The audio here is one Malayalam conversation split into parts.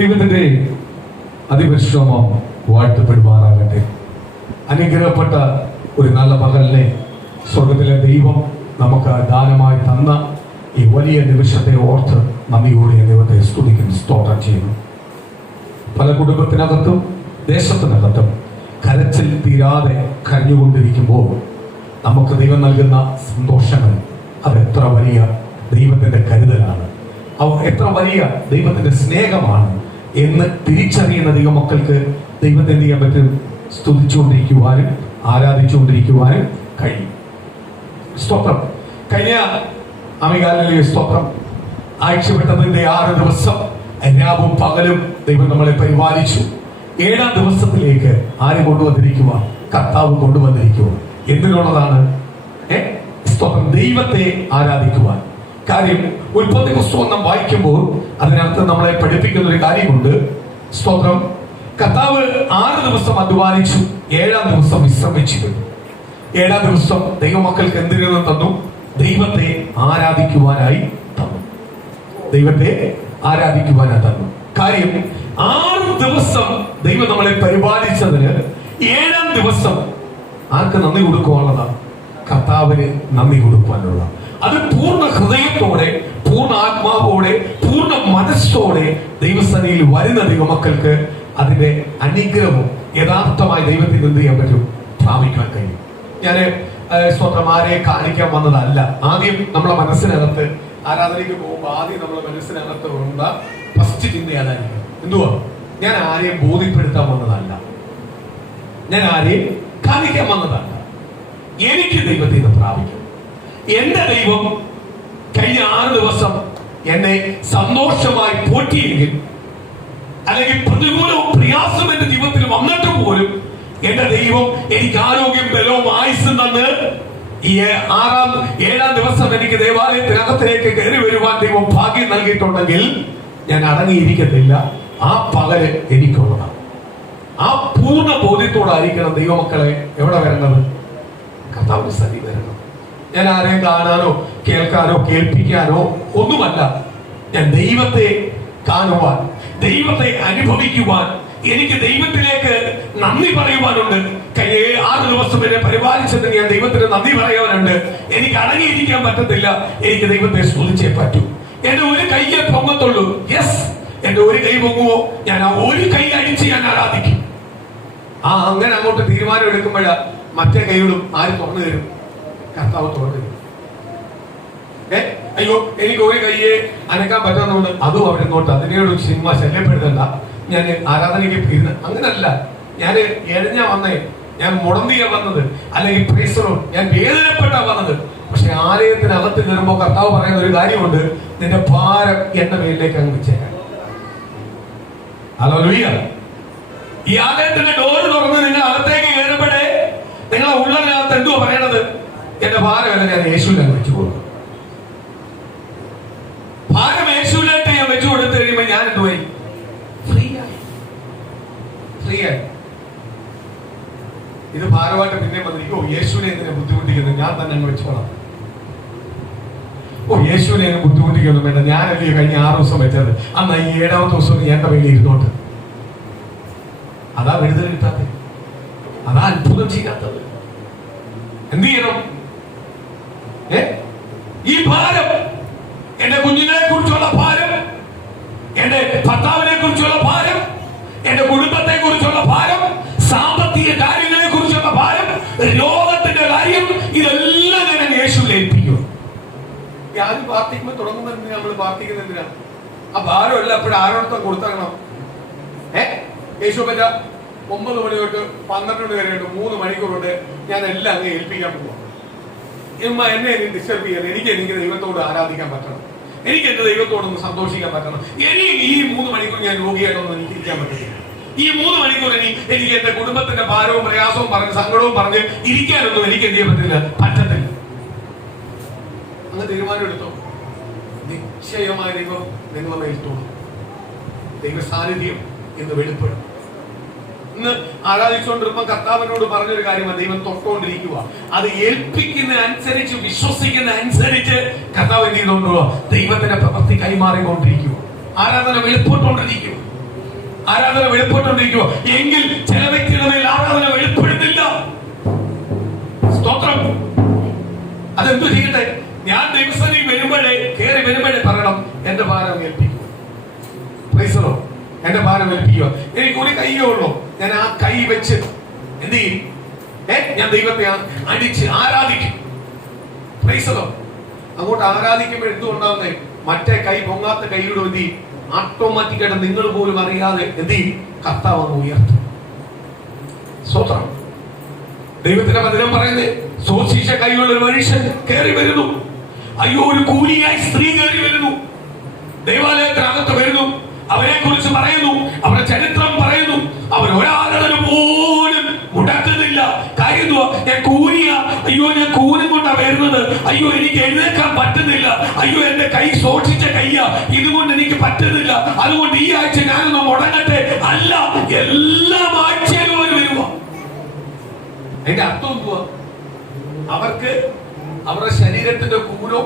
ദൈവത്തിന്റെ അതിപരിശ്രമം വാഴ്ത്തപ്പെടുമാറാകട്ടെ. അനുഗ്രഹപ്പെട്ട ഒരു നല്ല പകലിനെ സ്വർഗത്തിലെ ദൈവം നമുക്ക് ദാനമായി തന്ന ഈ വലിയ നിമിഷത്തെ ഓർത്ത് നന്ദിയോടെ ദൈവത്തെ സ്തുതിക്കുന്നു, സ്തോത്രം ചെയ്യുന്നു. പല കുടുംബത്തിനകത്തും ദേശത്തിനകത്തും കരച്ചിൽ തീരാതെ കരഞ്ഞുകൊണ്ടിരിക്കുമ്പോൾ നമുക്ക് ദൈവം നൽകുന്ന സന്തോഷങ്ങൾ അതെത്ര വലിയ ദൈവത്തിന്റെ കരുതലാണ്, എത്ര വലിയ ദൈവത്തിന്റെ സ്നേഹമാണ് എന്ന് തിരിച്ചറിയുന്ന ദൈവമക്കൾക്ക് ദൈവത്തെ എന്ത് ചെയ്യാൻ പറ്റും? സ്തുതിച്ചുകൊണ്ടിരിക്കുവാനും ആരാധിച്ചുകൊണ്ടിരിക്കുവാനും കഴിയും. സ്തോത്രം. കഴിഞ്ഞ അമികാലിലെ സ്തോത്രം ആഴ്ചപ്പെട്ടതിന്റെ 6 ദിവസം രാവും പകലും ദൈവം നമ്മളെ പരിപാലിച്ചു. 7-ാം ദിവസത്തിലേക്ക് ആര് കൊണ്ടുവന്നിരിക്കുക? കർത്താവ് കൊണ്ടുവന്നിരിക്കുക. എന്തിനുള്ളതാണ്? സ്തോത്രം. ദൈവത്തെ ആരാധിക്കുവാൻ. കാര്യം ഉൽപ്പത്തി പുസ്തകം നാം വായിക്കുമ്പോൾ അതിനകത്ത് നമ്മളെ പഠിപ്പിക്കുന്ന ഒരു കാര്യമുണ്ട്. സ്തോത്രം. കർത്താവ് 6 ദിവസം അധ്വാനിച്ചു, 7-ാം ദിവസം വിശ്രമിച്ചു. 7-ാം ദിവസം ദൈവമക്കൾക്ക് എന്തിനു തന്നു? ദൈവത്തെ ആരാധിക്കുവാനായി തന്നു. ദൈവത്തെ ആരാധിക്കുവാനായി തന്നു. കാര്യം 6 ദിവസം ദൈവം നമ്മളെ പരിപാലിച്ചതിന് 7-ാം ദിവസം ആർക്ക് നന്ദി കൊടുക്കുവാനുള്ളതാണ്? കർത്താവിന് നന്ദി കൊടുക്കുവാനുള്ള. അത് പൂർണ്ണ ഹൃദയത്തോടെ, പൂർണ്ണ ആത്മാവോടെ, പൂർണ്ണ മനസ്സോടെ ദൈവസന്നിധിയിൽ വരുന്ന ദൈവമക്കൾക്ക് അതിന്റെ അനുഗ്രഹവും യഥാർത്ഥമായി ദൈവത്തിൽ എന്ത് ചെയ്യാൻ പറ്റും? പ്രാപിക്കാൻ കഴിയും. ഞാന് സ്വന്തം ആരെ കാണിക്കാൻ വന്നതല്ല. ആദ്യം നമ്മളെ മനസ്സിനകത്ത് ആരാധനയ്ക്ക് പോകുമ്പോൾ ആദ്യം നമ്മളെ മനസ്സിനകത്ത് ഉള്ള ഫസ്റ്റ് ചിന്ത അതായിരിക്കും. എന്തുവാ? ഞാൻ ആരെയും ബോധ്യപ്പെടുത്താൻ വന്നതല്ല, ഞാൻ ആരെയും കാണിക്കാൻ വന്നതല്ല. എനിക്ക് ദൈവത്തിൽ നിന്ന് പ്രാപിക്കും. എന്റെ ദൈവം കഴിഞ്ഞ 6 ദിവസം എന്നെ സന്തോഷമായി പോറ്റിയെങ്കിൽ, അല്ലെങ്കിൽ പ്രതികൂലവും പ്രയാസം എന്റെ ജീവിതത്തിൽ വന്നിട്ട് പോലും എന്റെ ദൈവം എനിക്ക് ആരോഗ്യം, ബലവും ആയുസ്സും തന്ന് ഈ 7-ാം ദിവസം എനിക്ക് ദേവാലയത്തിനകത്തിലേക്ക് കയറി വരുവാൻ ദൈവം ഭാഗ്യം നൽകിയിട്ടുണ്ടെങ്കിൽ ഞാൻ അടങ്ങിയിരിക്കത്തില്ല. ആ പകല് എനിക്കുള്ളതാണ്. ആ പൂർണ്ണ ബോധ്യത്തോടായിരിക്കണം ദൈവമക്കളെ എവിടെ വരേണ്ടത്? കർത്താവിന്റെ സന്നിധി വരണം. ഞാൻ ആരെയും കാണാനോ കേൾക്കാനോ കേൾപ്പിക്കാനോ ഒന്നുമല്ല. ഞാൻ ദൈവത്തെ കാണുവാൻ, ദൈവത്തെ അനുഭവിക്കുവാൻ, എനിക്ക് ദൈവത്തിലേക്ക് നന്ദി പറയുവാനുണ്ട്. കഴിഞ്ഞ 6 ദിവസം എന്നെ പരിപാലിച്ചതിന് ഞാൻ ദൈവത്തിന് നന്ദി പറയാനുണ്ട്. എനിക്ക് അടങ്ങിയിരിക്കാൻ പറ്റത്തില്ല. എനിക്ക് ദൈവത്തെ സ്തുതിച്ചേ പറ്റൂ. എന്റെ ഒരു കൈയെ പൊങ്ങത്തുള്ളൂ. യെസ്, എന്റെ ഒരു കൈ പൊങ്ങുമോ ഞാൻ ആ ഒരു കൈ അടിച്ച് ഞാൻ ആരാധിക്കും. അങ്ങനെ അങ്ങോട്ട് തീരുമാനം എടുക്കുമ്പോഴാ മറ്റേ കൈയോടും ആര് തുറന്നു തരും? കർത്താവ് തുറന്നു തരും. അയ്യോ, എനിക്ക് ഒരു കൈയെ അനക്കാൻ പറ്റുന്നുണ്ട്, അതും അവരെന്നോട്ട് അതിനോട് സിനിമ ശല്യപ്പെടുത്തണ്ട, ഞാൻ ആരാധനയ്ക്ക് ഇരുന്ന് അങ്ങനല്ല. ഞാൻ എഴഞ്ഞാ വന്നേ, ഞാൻ മുടന്തിയാ വന്നത്, അല്ലെങ്കിൽ പ്രൈസറോ ഞാൻ വേദനപ്പെട്ടാ വന്നത്. പക്ഷെ ആലയത്തിനകത്ത് കയറുമ്പോ കർത്താവ് പറയുന്ന ഒരു കാര്യമുണ്ട്, നിന്റെ ഭാരം എന്റെ മേലിലേക്ക് അങ്ങ് വെച്ചേക്കാം. ഹല്ലേലൂയ. ഈ ആലയത്തിന്റെ ഡോറ് തുറന്ന് നിങ്ങൾ അകത്തേക്ക് കയറുമ്പോഴേ നിങ്ങളെ ഉള്ളതിനകത്ത് എന്തുവാ പറയണത്? എന്റെ ഭാരം ഞാൻ യേശുവിനെ വെച്ചു കൊടുക്കും. ഭാരം യേശുവിനായിട്ട് ഞാൻ വെച്ചു കൊടുത്തു കഴിയുമ്പോ ഞാൻ എന്തുവായി? ഫ്രീ ആയി. ഇത് ഭാരമായിട്ട് പിന്നെ വന്നിരിക്കും. യേശുവിനെ എന്തിനാ ബുദ്ധിമുട്ടിക്കുന്നത്? ഞാൻ തന്നെ അങ്ങ് വെച്ചോളാം. യേശുവിനെ അങ്ങ് ബുദ്ധിമുട്ടിക്കൊന്നും വേണ്ട, ഞാനല്ലേ കഴിഞ്ഞ 6 ദിവസം വെച്ചത്. അന്ന് ഈ 7-ാമത്തെ ദിവസം എന്റെ കയ്യിൽ ഇരുന്നോട്ട്. അതാ വിടുതൽ കിട്ടാത്തത്, അതാ അത്ഭുതം ചെയ്യാത്തത്. എന്ത് ചെയ്യണം? ഈ ഭാരം, എന്റെ കുഞ്ഞിനെ കുറിച്ചുള്ള ഭാരം, എന്റെ ഭർത്താവിനെ കുറിച്ചുള്ള ഭാരം, എന്റെ കുടുംബത്തെ കുറിച്ചുള്ള ഭാരം, സാമ്പത്തിക കാര്യങ്ങളെ കുറിച്ചുള്ള ഭാരം, രോഗത്തിന്റെ കാര്യം, ഇതെല്ലാം ഞാൻ യേശുവിൽ ഏൽപ്പിക്കും. ആരും പ്രാർത്ഥിക്കുമ്പോൾ തുടങ്ങുന്നതിന് നമ്മൾ പ്രാർത്ഥിക്കുന്നത് എന്തിനാ? ആ ഭാരം എല്ലാം എപ്പോഴും ആരോടത്തും കൊടുത്തണം. യേശു പറ്റ 9 മണി തൊട്ട് 12 വരെ 3 മണിക്കൂറുണ്ട്, ഞാൻ എല്ലാം അങ്ങ് ഏൽപ്പിക്കാൻ പോവാം. എന്നെ ഡിസ്റ്റർബ് ചെയ്യാൻ, എനിക്ക് ദൈവത്തോട് ആരാധിക്കാൻ പറ്റണം, എനിക്ക് എന്റെ ദൈവത്തോടൊന്ന് സന്തോഷിക്കാൻ പറ്റണം. ഈ 3 മണിക്കൂർ ഞാൻ രോഗിയായിട്ടൊന്നും എനിക്ക് ഇരിക്കാൻ പറ്റില്ല. ഈ 3 മണിക്കൂർ എനിക്ക് എന്റെ കുടുംബത്തിന്റെ ഭാരവും പ്രയാസവും പറഞ്ഞ് സങ്കടവും പറഞ്ഞ് ഇരിക്കാനൊന്നും എനിക്ക് എന്ത് ചെയ്യാൻ പറ്റത്തില്ല. അങ്ങ് തീരുമാനം എടുത്തോ. നിശ്ചയമായ ദൈവം നിങ്ങളെ മേൽത്തോളും. ദൈവ സാന്നിധ്യം ഇന്ന് വെളിപ്പെടും. ഇന്ന് ആരാധിച്ചുകൊണ്ടിരുന്ന കർത്താവിനോട് പറഞ്ഞൊരു കാര്യമാണ്, ദൈവം തൊട്ടുകൊണ്ടിരിക്കുക. അത് ഏൽപ്പിക്കുന്ന അനുസരിച്ച്, വിശ്വസിക്കുന്ന അനുസരിച്ച് കർത്താവ് എന്ത് ചെയ്തുകൊണ്ടുപോകുക? ദൈവത്തിന്റെ പ്രവൃത്തി കൈമാറിക്കൊണ്ടിരിക്കുക. ആരാധന വെളിപ്പെട്ടുകൊണ്ടിരിക്കുക. ആരാധന വെളിപ്പെട്ടുകൊണ്ടിരിക്കുക. എങ്കിൽ ചില വ്യക്തികളുടെ മേൽ ആരാധന വെളിപ്പെടുന്നില്ല. സ്തോത്രം. അതെന്തു ചെയ്യട്ടെ? ഞാൻ ദൈവസന്നിധിയിൽ വരുമ്പോഴേ, കയറി വരുമ്പോഴേ പറയണം, എന്റെ ഭാരം ഏൽപ്പിക്കുക. പ്രൈസലോ, എന്റെ ഭാരം ഏൽപ്പിക്കുക. എനിക്ക് ഒരു കൈയേ ഉള്ളൂ, ഞാൻ ആ കൈ വെച്ച് എന്ത് ചെയ്യും? ഞാൻ ദൈവത്തെ അടിച്ച് ആരാധിക്കും. പ്രൈസലോ. അങ്ങോട്ട് ആരാധിക്കുമ്പോൾ എന്തുകൊണ്ടാവുന്നേ? മറ്റേ കൈ, പൊങ്ങാത്ത കൈയുടെ എന്ത് ചെയ്യും? ഓട്ടോമാറ്റിക്കായിട്ട് നിങ്ങൾ പോലും അറിയാതെ എന്ത് ചെയ്യും? കർത്താവ് അങ്ങ് ഉയർത്തും. സ്തോത്രം. ദൈവത്തിന്റെ വചനം പറയുന്നത്, ശോഷിച്ച കൈയുള്ള ഒരു മനുഷ്യൻ കയറി വരുന്നു. അയ്യോ, ഒരു കൂലിയായി സ്ത്രീ കയറി വരുന്നു, ദൈവാലയത്തിനകത്ത് വരുന്നു. അവരെ കുറിച്ച് പറയുന്നു, അവരുടെ ചരിത്രം പറയുന്നു. അവർ ഒരാരാധന പോലും മുടക്കുന്നില്ല. കാര്യം എന്തുവാ? ഞാൻ കൂനിയ, അയ്യോ ഞാൻ കൂനും കൊണ്ടാ വരുന്നത്, അയ്യോ എനിക്ക് എഴുന്നേക്കാൻ പറ്റുന്നില്ല, അയ്യോ എന്റെ കൈ ശോഷിച്ച കയ്യാ, ഇതുകൊണ്ട് എനിക്ക് പറ്റുന്നില്ല, അതുകൊണ്ട് ഈ ആഴ്ച ഞാനൊന്ന് മുടങ്ങട്ടെ. അല്ല, എല്ലാ ആഴ്ചയിലും അവർ വരുക. അതിന്റെ അർത്ഥം എന്തുവാ? അവർക്ക് അവരുടെ ശരീരത്തിന്റെ കൂനോ,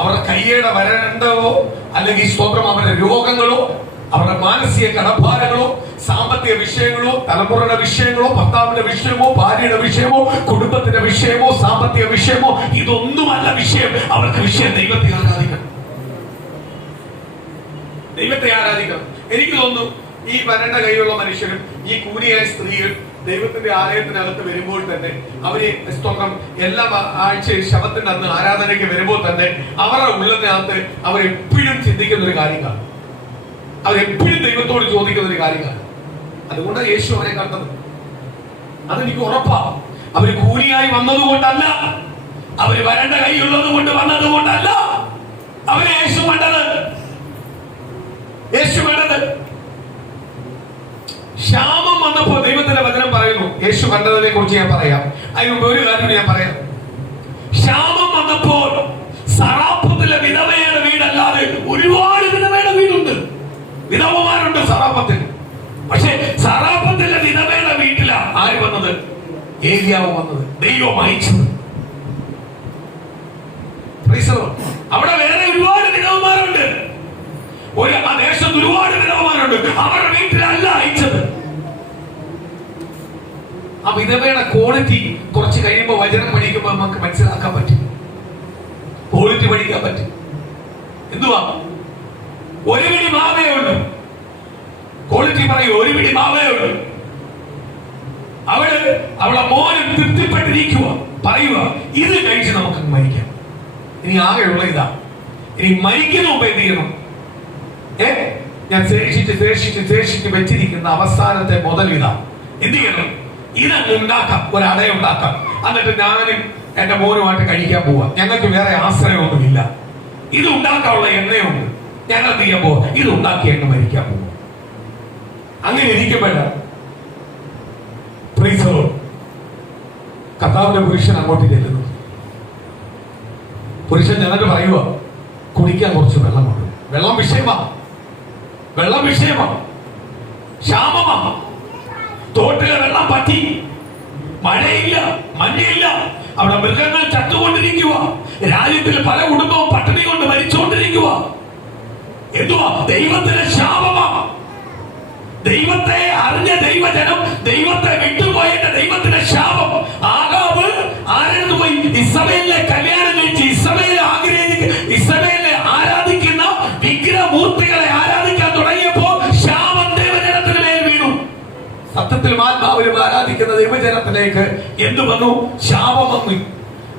അവരുടെ കയ്യുടെ വരണ്ടതോ, അല്ലെങ്കിൽ സ്തോത്രം അവരുടെ രോഗങ്ങളോ, അവരുടെ മാനസിക കടഭാരങ്ങളോ, സാമ്പത്തിക വിഷയങ്ങളോ, തലമുറയുടെ വിഷയങ്ങളോ, ഭർത്താവിന്റെ വിഷയമോ, ഭാര്യയുടെ വിഷയമോ, കുടുംബത്തിന്റെ വിഷയമോ, സാമ്പത്തിക വിഷയമോ, ഇതൊന്നുമല്ല വിഷയം. അവർക്ക് വിഷയം ദൈവത്തെ ആരാധിക്കണം. ദൈവത്തെ ആരാധിക്കണം. എനിക്ക് തോന്നുന്നു ഈ വരണ്ട കൈയുള്ള മനുഷ്യരും ഈ കൂനിയായ സ്ത്രീകൾ ദൈവത്തിന്റെ ആലയത്തിനകത്ത് വരുമ്പോൾ തന്നെ അവര് സ്തോത്രം എല്ലാ ആഴ്ചയും ശബത്തിന്റെ അന്ന് ആരാധനയ്ക്ക് വരുമ്പോൾ തന്നെ അവരുടെ ഉള്ളതിനകത്ത് അവരെപ്പോഴും ചിന്തിക്കുന്ന ഒരു കാര്യമാണ്, അവരെപ്പോഴും ദൈവത്തോട് ചോദിക്കുന്ന ഒരു കാര്യമാണ്. അതുകൊണ്ടാണ് യേശു അവരെ കണ്ടത്. അതെനിക്ക് ഉറപ്പാ. അവര് കൂലിയായി വന്നതുകൊണ്ടല്ല, അവര് വരണ്ട കൈയുള്ളത് കൊണ്ട് വന്നത് കൊണ്ടല്ല അവരെ യേശു കണ്ടത്. യേശു കണ്ടത് ക്ഷാമം വന്നപ്പോൾ ദൈവത്തിന്റെ വചനം പറയുന്നു. യേശു കണ്ടതിനെ കുറിച്ച് ഞാൻ പറയാം. അതിന് മുമ്പ് ഒരു കാര്യം ഞാൻ പറയാം. ക്ഷാമം വന്നപ്പോൾ സറാപ്പത്തിലെ വിധവയുടെ വീടല്ലാതെ ഒരുപാട് വിധവയുടെ വീടുണ്ട്, വിധവമാരുണ്ട് സറാപ്പത്തിൽ. പക്ഷെ സറാപ്പത്തിലെ വിധവയുടെ വീട്ടിലാ ആര് വന്നത്? ഏലിയാവ് വന്നത്, ദൈവം അയച്ചത്. അവിടെ വേറെ ഒരുപാട് വിധവമാരുണ്ട്, ആ ദേശത്ത് ഒരുപാട് വിധവമാരുണ്ട്, അവരുടെ വീട്ടിലല്ല അയച്ചത്. ആ വിധവയുടെ ക്വാളിറ്റി കുറച്ച് കഴിയുമ്പോൾ വചനം പഠിക്കുമ്പോൾ നമുക്ക് മനസ്സിലാക്കാൻ പറ്റും, ക്വാളിറ്റി പഠിക്കാൻ പറ്റും. എന്തുവാ? ഒരു പിടി മാവേ ഉള്ളു. ക്വാളിറ്റി പറയൂ, ഒരു പിടി മാവേ ഉള്ളു. അവളെ മോനും തൃപ്തിപ്പെട്ടിരിക്കുക, പറയുക ഇത് കഴിച്ച് നമുക്ക് മരിക്കാം. ഇനി ആകെയുള്ള ഇതാ, ഇനി മരിക്കുന്ന മുമ്പ് എന്ത് ചെയ്യണം? ഞാൻ ശേഷിച്ച് വെച്ചിരിക്കുന്ന അവസാനത്തെ മുതൽ ഇതാ, എന്ത് ചെയ്യണം? ഇതങ്ങ് ഉണ്ടാക്കാം, ഒരടയുണ്ടാക്കാം. എന്നിട്ട് ഞാനും എന്റെ മോനുമായിട്ട് കഴിക്കാൻ പോവാ. ഞങ്ങൾക്ക് വേറെ ആശ്രയമൊന്നുമില്ല, ഇത് ഉണ്ടാക്കാനുള്ള എണ്ണയുണ്ട്, ഞങ്ങൾ എന്ത് ചെയ്യാൻ പോവാ? ഇത് ഉണ്ടാക്കി എണ്ണ മരിക്കാൻ പോവാ. അങ്ങനെ ഇരിക്കുമ്പോഴാണ് കർത്താവിന്റെ പുരുഷൻ അങ്ങോട്ട് ചെല്ലുന്നു. പുരുഷൻ ഞങ്ങൾക്ക് പറയുക, കുടിക്കാൻ കുറച്ച് വെള്ളമുണ്ട്. വെള്ളം വിഷയമാണ്, വെള്ളം വിഷയമാണ്, ക്ഷാമമാണ്. തോട്ടിലെ വെള്ളം പറ്റി, മഴയില്ല, മഞ്ഞയില്ല, അവിടെ മൃഗങ്ങൾ ചത്തുകൊണ്ടിരിക്കുക, രാജ്യത്തിൽ പല കുടുംബവും പട്ടിണി കൊണ്ട് മരിച്ചുകൊണ്ടിരിക്കുക. എന്തുവാ? ദൈവത്തിന്റെ ശാപമാ. ദൈവത്തെ അറിഞ്ഞ ദൈവജനം ദൈവത്തെ വിട്ടുപോയതിന്റെ ദൈവത്തിന്റെ ശാപം. ആഹാബ് ആരെന്ന് പോയി ഇസ്രായേലിനെ കല്യാണം കഴിച്ച് ഇസ്രായേലിനെ ആരാധിക്കുന്ന വിഗ്രഹമൂർത്തികളെ ആരാധിക്കാൻ തുടങ്ങിയപ്പോൾ ശാപം ദൈവജനത്തിന് മേൽ വീണു. സത്യത്തിൽ ആത്മാവിലും ആരാധിക്കുന്ന ദൈവജനത്തിലേക്ക് എന്ത് വന്നു? ശാപം വന്നു.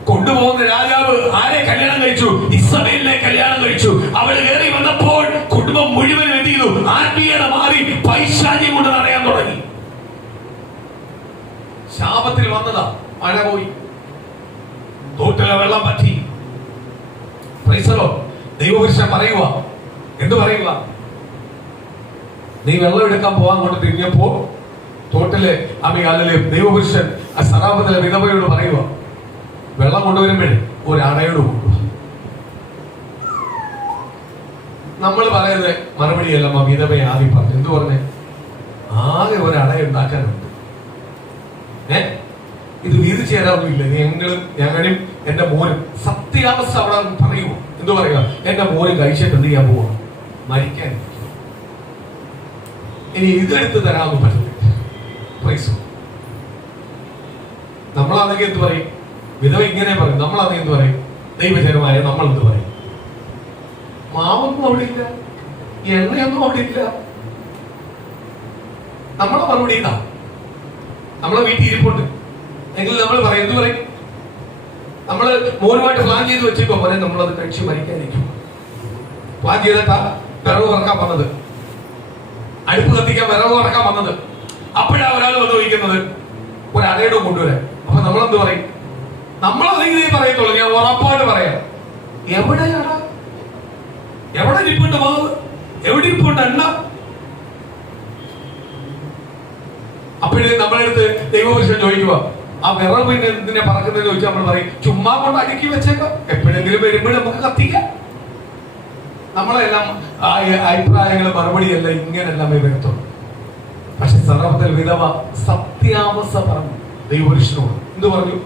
കൊണ്ടുപോകുന്ന രാജാവ് ആരെ കല്യാണം കഴിച്ചു? ഇസ്രായേലിനെ കല്യാണം കഴിച്ചു. അവൾ കയറി വന്നപ്പോൾ കുടുംബം മുഴുവനും എന്ത് ചെയ്തു? ആത്മീയത മാറി പൈശാചികം കൊണ്ട് അറിയാൻ തുടങ്ങി. ശാപത്തിൽ വന്നതാ. മഴ പോയി, തോട്ടിലെ വെള്ളം പറ്റി. ദൈവപുരുഷൻ പറയുക, എന്ത് പറയുക? നീ വെള്ളം എടുക്കാൻ പോവാൻ കൊണ്ട് തിരിഞ്ഞപ്പോ തോട്ടിലെ അല്ലെ ദൈവപുരുഷൻ ആ സറാപത്തിലെ വിധവയോട് പറയുക, വെള്ളം കൊണ്ടുവരുമ്പോഴേ ഒരടയോട് കൊണ്ടുപോകും. നമ്മൾ പറയുന്നത് മറുപടിയല്ല. വിധവയെ ആദ്യം പറഞ്ഞു, എന്തു പറഞ്ഞേ? ആകെ ഒരട ഉണ്ടാക്കാനുണ്ട്, ഇത് വീതി ചേരാറൊന്നുമില്ല. ഞങ്ങളും എന്റെ മോനും സത്യാവസ്ഥ അവിടെ പറയുമോ? എന്തു പറയുക? എന്റെ മോനും കഴിച്ചിട്ട് എന്ത് ചെയ്യാൻ പോവാ? മരിക്കാൻ. ഇനി ഇതെടുത്ത് തരാമെന്ന് പറ്റത്തില്ല. പ്രൈസ്. നമ്മളാണെങ്കിൽ എന്ത് പറയും? വിധവ ഇങ്ങനെ പറയും. നമ്മളാണെങ്കിൽ എന്ത് പറയും? ദൈവജനമായ നമ്മൾ എന്ത് പറയും? മാവൊന്നും അവിടെ ഇല്ല, എണ്ണയൊന്നും അവിടെ ഇല്ല. നമ്മളെ മറുപടി ഇതാ. നമ്മളെ വീട്ടിൽ ഇരിപ്പുണ്ട് എങ്കിൽ നമ്മൾ പറയും, എന്ത് പറയും? നമ്മള് മോനുമായിട്ട് പ്ലാൻ ചെയ്ത് വെച്ചേക്കോ പോലെ നമ്മളത് കഴിച്ച് മരിക്കാനിരിക്കും. പ്ലാൻ ചെയ്തിട്ടാ വിറവ് പറക്കാൻ വന്നത്, അടുപ്പ് കത്തിക്കാൻ വിറവ് പറക്കാൻ വന്നത്. അപ്പോഴാ ഒരാൾ വന്ന് ചോദിക്കുന്നത് ഒരു അടയുടെ കൊണ്ടുവരാൻ. അപ്പൊ നമ്മളെന്ത് പറയും? നമ്മളതെങ്കിലും പറയത്തുള്ളൂ. ഞാൻ ഉറപ്പായിട്ട് പറയാം, എവിടെയാണ്, എവിടെ ഇരിപ്പുണ്ട് മാവ്, എവിടെ ഇരിപ്പുണ്ട് എണ്ണ? അപ്പോഴേ നമ്മളെടുത്ത് ദൈവപുരുഷൻ ചോദിക്കുക, ആ വിറവ് പിന്നെ എന്തിനാ പറക്കുന്നതെന്ന് ചോദിച്ചാൽ നമ്മൾ പറയും, ചുമ്മാ കൊണ്ട് അടുക്കി വെച്ചേക്കാം, എപ്പോഴെങ്കിലും വരുമ്പോഴും നമുക്ക് കത്തിക്കാം. നമ്മളെല്ലാം അഭിപ്രായങ്ങളും മറുപടിയെല്ലാം ഇങ്ങനെല്ലാം വരത്തുള്ളൂ. പക്ഷെ സന്ദർഭത്തിൽ വിധവ സത്യാവസ്ഥ പറഞ്ഞു ദൈവപുരുഷനോട്. എന്ത് പറഞ്ഞു?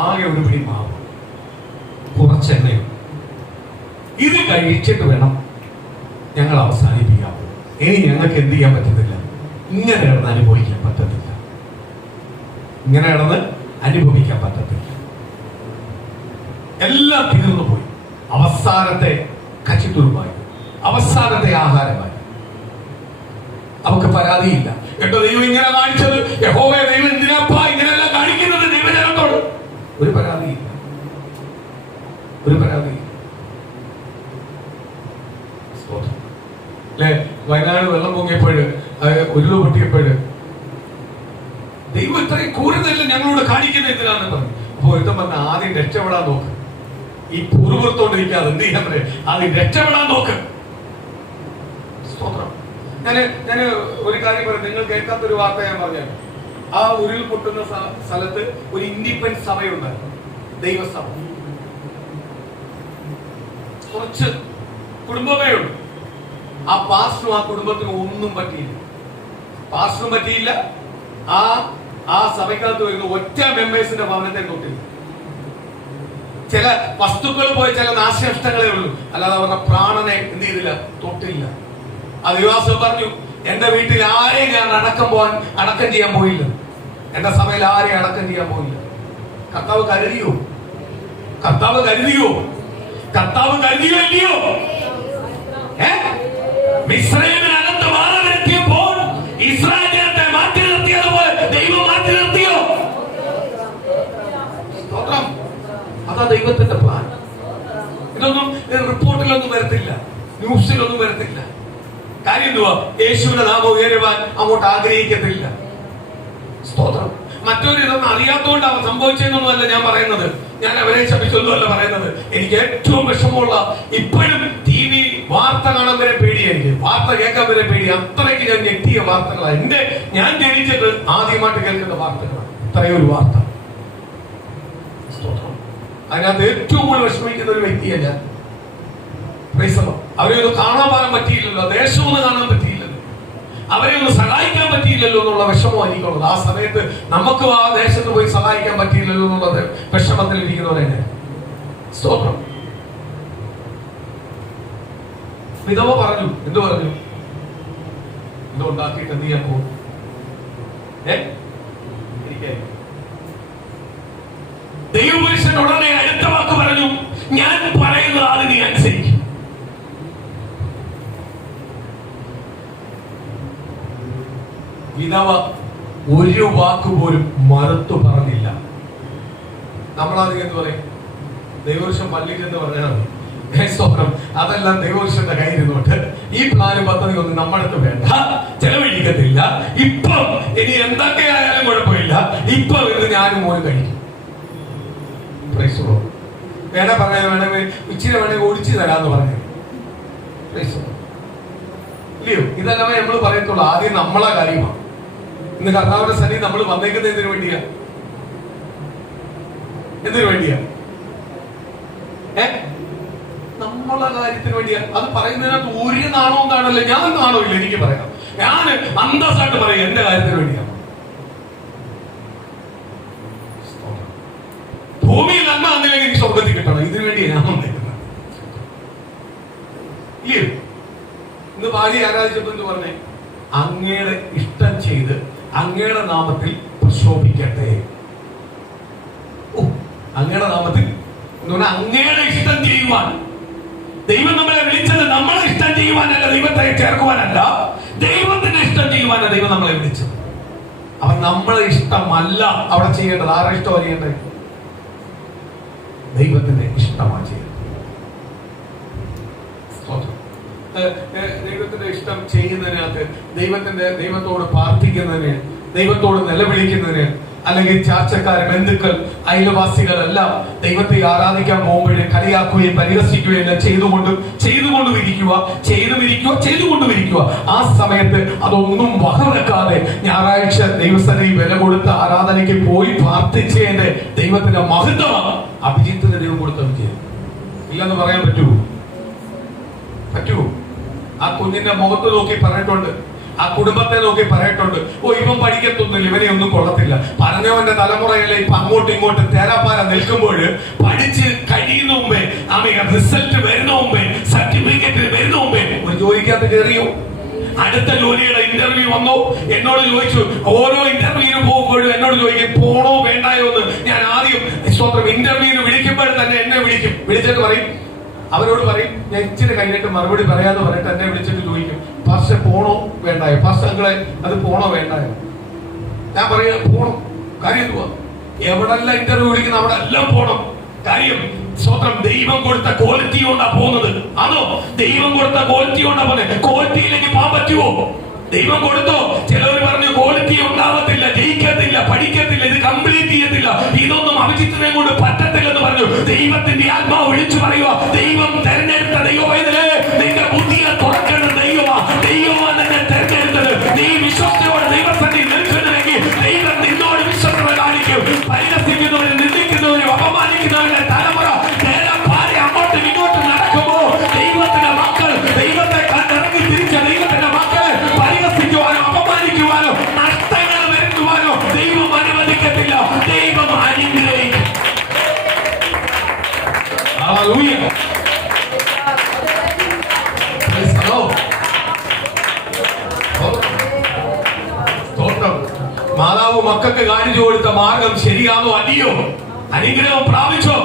ആകെ ഒരു പിടി മാവ്, കുറച്ചെണ്ണയും, ഇത് കഴിച്ചിട്ട് വേണം ഞങ്ങൾ അവസാനിപ്പിക്കാം. ഇനി ഞങ്ങൾക്ക് എന്ത് ചെയ്യാൻ പറ്റത്തില്ല, ഇങ്ങനെ കിടന്ന് അനുഭവിക്കാൻ പറ്റത്തില്ല, ഇങ്ങനെ കിടന്ന് അനുഭവിക്കാൻ പറ്റത്തില്ല. എല്ലാം തീർന്നു പോയി. അവസാനത്തെ കച്ചിത്തുരുമായി, അവസാനത്തെ ആഹാരമായി. അവർക്ക് പരാതിയില്ല. കേട്ടോ, ദൈവം ഇങ്ങനെ കാണിച്ചത്, യഹോവേ ദൈവം എന്തിനാപ്പാ ഇങ്ങനെല്ലാം കാണിക്കുന്നത് ദൈവജനത്തോട്? ഒരു പരാതിയില്ല, ഒരു പരാതിയില്ല. അല്ലെ, വയനാട് വെള്ളം പൊങ്ങിയപ്പോഴ്, ഉരുള് പൊട്ടിയപ്പോഴ് ദൈവം ഇത്രയും ക്രൂരതയില്ല ഞങ്ങളോട് കാണിക്കുന്നത് എന്തിനാന്ന് പറഞ്ഞു. അപ്പൊ ഒരുത്തം പറഞ്ഞ, ആദ്യം രക്ഷപ്പെടാൻ നോക്ക്, ഈ പൂർവ്വത്തോണ്ടിരിക്കാതെ എന്ത് ചെയ്യാൻ പറയും, ആദ്യം രക്ഷപ്പെടാൻ നോക്ക്. സ്തോത്രം. ഞാന് ഒരു കാര്യം പറയാം, നിങ്ങൾ കേൾക്കാത്തൊരു വാർത്ത ഞാൻ പറഞ്ഞാൽ, ആ ഉരുൾ പൊട്ടുന്ന സ്ഥലത്ത് ഒരു ഇൻഡിപെൻഡന്റ് സഭയുണ്ടായിരുന്നു, ദൈവസഭ. കുറച്ച് കുടുംബമേ ഉള്ളൂ. ആ പാസ്റ്ററും ആ കുടുംബത്തിനും ഒന്നും പറ്റിയില്ല, പാസ്റ്ററും പറ്റിയില്ല, ആ സഭയ്ക്കകത്ത് വരുന്ന ഒറ്റ മെമ്പേഴ്സിന്റെ ഭവനത്തെ തൊട്ടില്ല. ചില വസ്തുക്കൾ പോയി ചില നാശനഷ്ടങ്ങളേ ഉള്ളൂ, അല്ലാതെ അവരുടെ പ്രാണനെ എന്ത് ചെയ്തില്ല, തൊട്ടില്ല. ആ ദിവാസം പറഞ്ഞു, എന്റെ വീട്ടിൽ ആരെയും ഞാൻ അടക്കം ചെയ്യാൻ പോയില്ല, എന്റെ സഭയിൽ ആരെയും അടക്കം ചെയ്യാൻ പോയില്ല. കർത്താവ് കരുതിയോ? കർത്താവ് കരുതിയോ? കർത്താവ് കരുതിയോ? മിസ്രയീമിനകത്ത് മാറി നിർത്തിയപ്പോൾ ഇസ്രായേൽ ജനത്തെ മാറ്റി നിർത്തിയതുപോലെ ദൈവം മാറ്റി നിർത്തിയോ? അതാ ദൈവത്തിന്റെ പ്ലാൻ. ഇതൊന്നും റിപ്പോർട്ടിലൊന്നും വരത്തില്ല, ന്യൂസിലൊന്നും വരത്തില്ല. കാര്യം എന്തുവാ? യേശുവിന്റെ നാമം ഉയരുവാൻ അങ്ങോട്ട് ആഗ്രഹിക്കത്തില്ല. സ്തോത്രം. മറ്റൊരു ഇതൊന്നും അറിയാത്തതുകൊണ്ട് അവൻ സംഭവിച്ചതെന്നൊന്നുമല്ല ഞാൻ പറയുന്നത്, ഞാൻ അവരെ ശപിച്ചൊന്നുമല്ല പറയുന്നത്. എനിക്ക് ഏറ്റവും വിഷമമുള്ള, ഇപ്പോഴും ടി വി വാർത്ത കാണാൻ വരെ പേടി, എനിക്ക് വാർത്ത കേൾക്കാൻ വരെ പേടി. അത്രയ്ക്ക് ഞാൻ ഞെട്ടിയ വാർത്തകളാണ്. ഞാൻ ജനിച്ചിട്ട് ആദ്യമായിട്ട് കേൾക്കുന്ന വാർത്തകളാണ് ഇത്രയും ഒരു വാർത്ത. അതിനകത്ത് ഏറ്റവും കൂടുതൽ വിഷമിക്കുന്ന ഒരു വ്യക്തിയല്ല. അവരെ ഒന്ന് കാണാൻ പോകാൻ പറ്റിയില്ലല്ലോ, ദേശമൊന്ന് കാണാൻ പറ്റിയില്ലല്ലോ, അവരെ ഒന്ന് സഹായിക്കാൻ പറ്റിയില്ലല്ലോ എന്നുള്ള വിഷമമായിരിക്കുള്ളത്. ആ സമയത്ത് നമുക്ക് ആ ദേശത്ത് പോയി സഹായിക്കാൻ പറ്റിയില്ലല്ലോ എന്നുള്ളത് വിഷമത്തിലിരിക്കുന്നവരെ. സ്തോത്രം. വിധവ പറഞ്ഞു, എന്ത് പറഞ്ഞു? ഇത് ഉണ്ടാക്കിയിട്ട് എന്ത് ചെയ്യാൻ പോകും? ദൈവപുരുഷൻ ഉടനെ അടുത്ത വാക്ക് പറഞ്ഞു, ഞാൻ പറയുന്നത് അത് നീ അനുസരിക്കും. വിധവ ഒരു വാക്ക് പോലും മറുത്തു പറഞ്ഞില്ല. നമ്മളാദ്യം എന്ത് പറയും? ദൈവപുരുഷൻ പള്ളിക്കെന്ന് പറഞ്ഞാൽ സ്തോത്രം, അതെല്ലാം ദൈവപുരുഷന്റെ കയ്യിൽ ഇരുന്നോട്ട് ഈ പ്ലാനും പദ്ധതി ഒന്നും നമ്മളടുത്ത് വേണ്ട, ചെലവഴിക്കത്തില്ല. ഇപ്പം ഇനി എന്തൊക്കെ ആയാലും കുഴപ്പമില്ല, ഇപ്പൊ ഇത് ഞാനും മോനും കഴിക്കും. വേണേ പറഞ്ഞത് വേണമെങ്കിൽ ഇച്ചിരി വേണമെങ്കിൽ ഒഴിച്ചു തരാന്ന് പറഞ്ഞു. ഇല്ലയോ? ഇതെല്ലാം നമ്മൾ പറയത്തുള്ളൂ. ആദ്യം നമ്മളെ കാര്യമാണ്. ഇന്ന് കർത്താവിന്റെ സന്നിധി നമ്മൾ വന്നേക്കുന്നത് എന്തിനു വേണ്ടിയാ? എന്തിനു വേണ്ടിയാ? നമ്മളെ കാര്യത്തിന് വേണ്ടിയാ. അത് പറയുന്നതിനകത്ത് ഒരു നാണവും കാണില്ല. ഞാൻ നാണമില്ല, എനിക്ക് പറയാം. ഞാൻ അന്തസ്സായിട്ട് പറയാം, എന്റെ കാര്യത്തിന് വേണ്ടിയാ. ഭൂമിയിൽ നന്മ വന്നില്ലെങ്കിൽ എനിക്ക് സ്വർഗത്തിൽ കിട്ടണം. ഇതിനു വേണ്ടി ഞാൻ വന്നേക്കുന്നത്. ഇല്ലയോ? ഇന്ന് പാടി ആരാധിച്ചപ്പോ എന്ത് പറഞ്ഞേ? അങ്ങയുടെ ഇഷ്ടം ചെയ്ത് അങ്ങയുടെ നാമത്തിൽ പ്രശോഭിക്കട്ടെ. അങ്ങയുടെ നാമത്തിൽ എന്ന് പറഞ്ഞാൽ അങ്ങയുടെ ഇഷ്ടം ചെയ്യുവാൻ. ദൈവം നമ്മളെ വിളിച്ചത് നമ്മളെ ഇഷ്ടം ചെയ്യുവാനല്ല, ദൈവത്തെ ചേർക്കുവാനല്ല, ദൈവത്തിന്റെ ഇഷ്ടം ചെയ്യുവാനാണ് ദൈവം നമ്മളെ വിളിച്ചത്. അപ്പൊ നമ്മളെ ഇഷ്ടമല്ല അവിടെ ചെയ്യേണ്ടത്. ആരുടെ ഇഷ്ടമാണ് ചെയ്യേണ്ടത്? ദൈവത്തിന്റെ ഇഷ്ടമാണ് ചെയ്യേണ്ടത്. ദൈവത്തിന്റെ ഇഷ്ടം ചെയ്യുന്നതിനകത്ത് ദൈവത്തോട് പ്രാർത്ഥിക്കുന്നതിന്, ദൈവത്തോട് നിലവിളിക്കുന്നതിന്, അല്ലെങ്കിൽ ചാർച്ചക്കാര്, ബന്ധുക്കൾ, അയൽവാസികളെല്ലാം ദൈവത്തെ ആരാധിക്കാൻ പോകുമ്പോഴേ കളിയാക്കുകയും പരിഹസിക്കുകയും എല്ലാം ചെയ്തുകൊണ്ടുമിരിക്കുക. ആ സമയത്ത് അതൊന്നും വകവെക്കാതെ ഞായറാഴ്ച ദൈവസന്നിധി വില കൊടുത്ത ആരാധനയ്ക്ക് പോയി പ്രാർത്ഥിച്ചതിന്റെ ദൈവത്തിന്റെ മഹത്വമാണ് അഭിജിത്തിന് ദൈവം കൊടുത്ത വിജയം. ഇല്ലെന്ന് പറയാൻ പറ്റുമോ? ആ കുഞ്ഞിന്റെ മുഖത്ത് നോക്കി പറഞ്ഞിട്ടുണ്ട്, ആ കുടുംബത്തെ നോക്കി പറയട്ടുണ്ട്, ഇവൻ പഠിക്കത്തൊന്നുമില്ല, ഇവനെ ഒന്നും കൊള്ളത്തില്ല. പറഞ്ഞവന്റെ തലമുറയിലെ ഇപ്പൊ അങ്ങോട്ടും ഇങ്ങോട്ടും തേരാപ്പാര നിൽക്കുമ്പോൾ പഠിച്ച് കഴിയുന്ന മുമ്പേ, റിസൾട്ട് വരുന്ന മുമ്പേ, സർട്ടിഫിക്കറ്റ് വരുന്ന മുമ്പേ ഒരു ജോലിക്കകത്ത് കയറിയോ? അടുത്ത ജോലിയുടെ ഇന്റർവ്യൂ വന്നു, എന്നോട് ചോദിച്ചു. ഓരോ ഇന്റർവ്യൂവിന് പോകുമ്പോഴും എന്നോട് ചോദിക്കും പോണോ വേണ്ടായോ എന്ന്. ഞാൻ ആദ്യം ഇന്റർവ്യൂവിന് വിളിക്കുമ്പോൾ തന്നെ എന്നെ വിളിച്ചിട്ട് പറയും, അവരോട് പറയും, ഞാൻ ഇച്ചിരി കഴിഞ്ഞിട്ട് മറുപടി പറയാന്ന് പറഞ്ഞിട്ട് എന്നെ വിളിച്ചിട്ട് ചോദിക്കും, പക്ഷെ പോണോ വേണ്ടായോ, പക്ഷെ അങ്ങളെ അത് പോണോ വേണ്ടായോ? ഞാൻ പറയാ പോണം. കാര്യം എന്തുവാ? എവിടെല്ലാം ഇന്റർവ്യൂ വിളിക്കുന്ന അവിടെ എല്ലാം പോണം. കാര്യം സ്വന്തം ദൈവം കൊടുത്ത ക്വാളിറ്റി കൊണ്ടാ പോകുന്നത്. അതോ ദൈവം കൊടുത്ത ക്വാളിറ്റി കൊണ്ടാ പോകുന്നത്? ക്വാളിറ്റിയിലേക്ക് പോകാൻ പറ്റുമോ? ദൈവം കൊടുത്തോ? ചിലവർ പറഞ്ഞു ക്വാളിറ്റി ഉണ്ടാവത്തില്ല, ജയിക്കത്തില്ല, പഠിക്കത്തില്ല, ഇത് കംപ്ലീറ്റ് ചെയ്യത്തില്ല, ഇതൊന്നും അഭിജിത്തിനെ കൊണ്ട് പറ്റത്തില്ലെന്ന് പറഞ്ഞു. ദൈവത്തിന്റെ ആത്മാവ് വിളിച്ചു പറയുക, ദൈവം തെരഞ്ഞെടുത്ത ദൈവവേദനേ, നിന്റെ ബുദ്ധിയെ തുറക്കേണ്ട ദൈവമാണ് നിന്നെ തെരഞ്ഞെടുത്തത്. നീ വിശ്വസ്തയോടെ ദൈവസന്നിധി നിൽക്കുന്നുവെങ്കിൽ ദൈവം നിന്നോട് വിശ്വസ്തത കാണിക്കും. പരിഹസിക്കുന്നവരും നിന്ദിക്കുന്നവരും അപമാനിക്കുന്നവരുടെ തലമുറ നേരെ അങ്ങോട്ടും ഇങ്ങോട്ടും നടക്കുമ്പോ ദൈവത്തിന്റെ മക്കൾ, ദൈവത്തെ കണ്ടിറങ്ങി തിരിച്ച ദൈവത്തിന്റെ മക്കളെ പരിഹസിക്കുവാനോ അപമാനിക്കുവാനോ നഷ്ടങ്ങൾ വരുത്തുവാനോ ദൈവം അനുവദിക്കത്തില്ല. ദൈവം അനുഗ്രഹിക്കും. മാതാവ് മക്കൾക്ക് കാണിച്ചു കൊടുത്ത മാർഗം ശരിയാണോ അല്ലയോ? അനുഗ്രഹം പ്രാപിച്ചോ?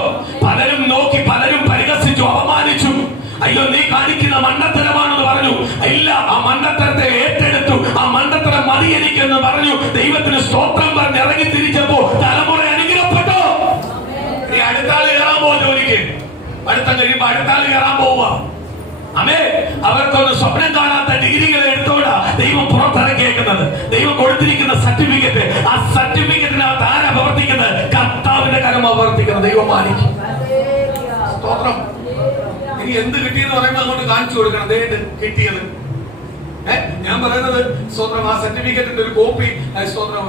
പലരും നോക്കി, പലരും പരിഹസിച്ചു, അപമാനിച്ചു. അയ്യോ നീ കാണിക്കുന്ന മണ്ടത്തരമാണെന്ന് പറഞ്ഞു. ഇല്ല, ആ മണ്ടത്തരത്തെ ഏറ്റെടുത്തു. ആ മണ്ടത്തരം മതി എനിക്കെന്ന് പറഞ്ഞു. ദൈവത്തിന് സ്തോത്രം പറഞ്ഞ് ഇറങ്ങി തിരിച്ചപ്പോ തലമുറ അനുഗ്രഹപ്പെട്ടോ. നീ അടുത്താള് കയറാൻ പോകും ജോലിക്ക്, അടുത്ത കഴിയുമ്പോ അടുത്താള് കയറാൻ പോവുക. അമേ, അവർക്കൊന്ന് സ്വപ്നം കാണാത്ത ഡിഗ്രികൾ എടുത്തോടാ ദൈവം പുറത്തിറക്കിയേക്കുന്നത്. ദൈവം കൊടുത്തിരിക്കുന്ന സർട്ടിഫിക്കറ്റ്, ആ സർട്ടിഫിക്കറ്റിനകത്ത് ആരാ പ്രവർത്തിക്കുന്നത്? കർത്താവിന്റെ കരമാ പ്രവർത്തിക്കുന്നത്. ദൈവം മാനിക്കും. സ്തോത്രം. ഇനി എന്ത് കിട്ടിയെന്ന് പറയുമ്പോൾ അങ്ങോട്ട് കാണിച്ചു കൊടുക്കണം. ദൈവം കിട്ടിയത് ഞാൻ പറയുന്നത് സ്തോത്രം, ആ സർട്ടിഫിക്കറ്റിന്റെ ഒരു കോപ്പി സ്തോത്രം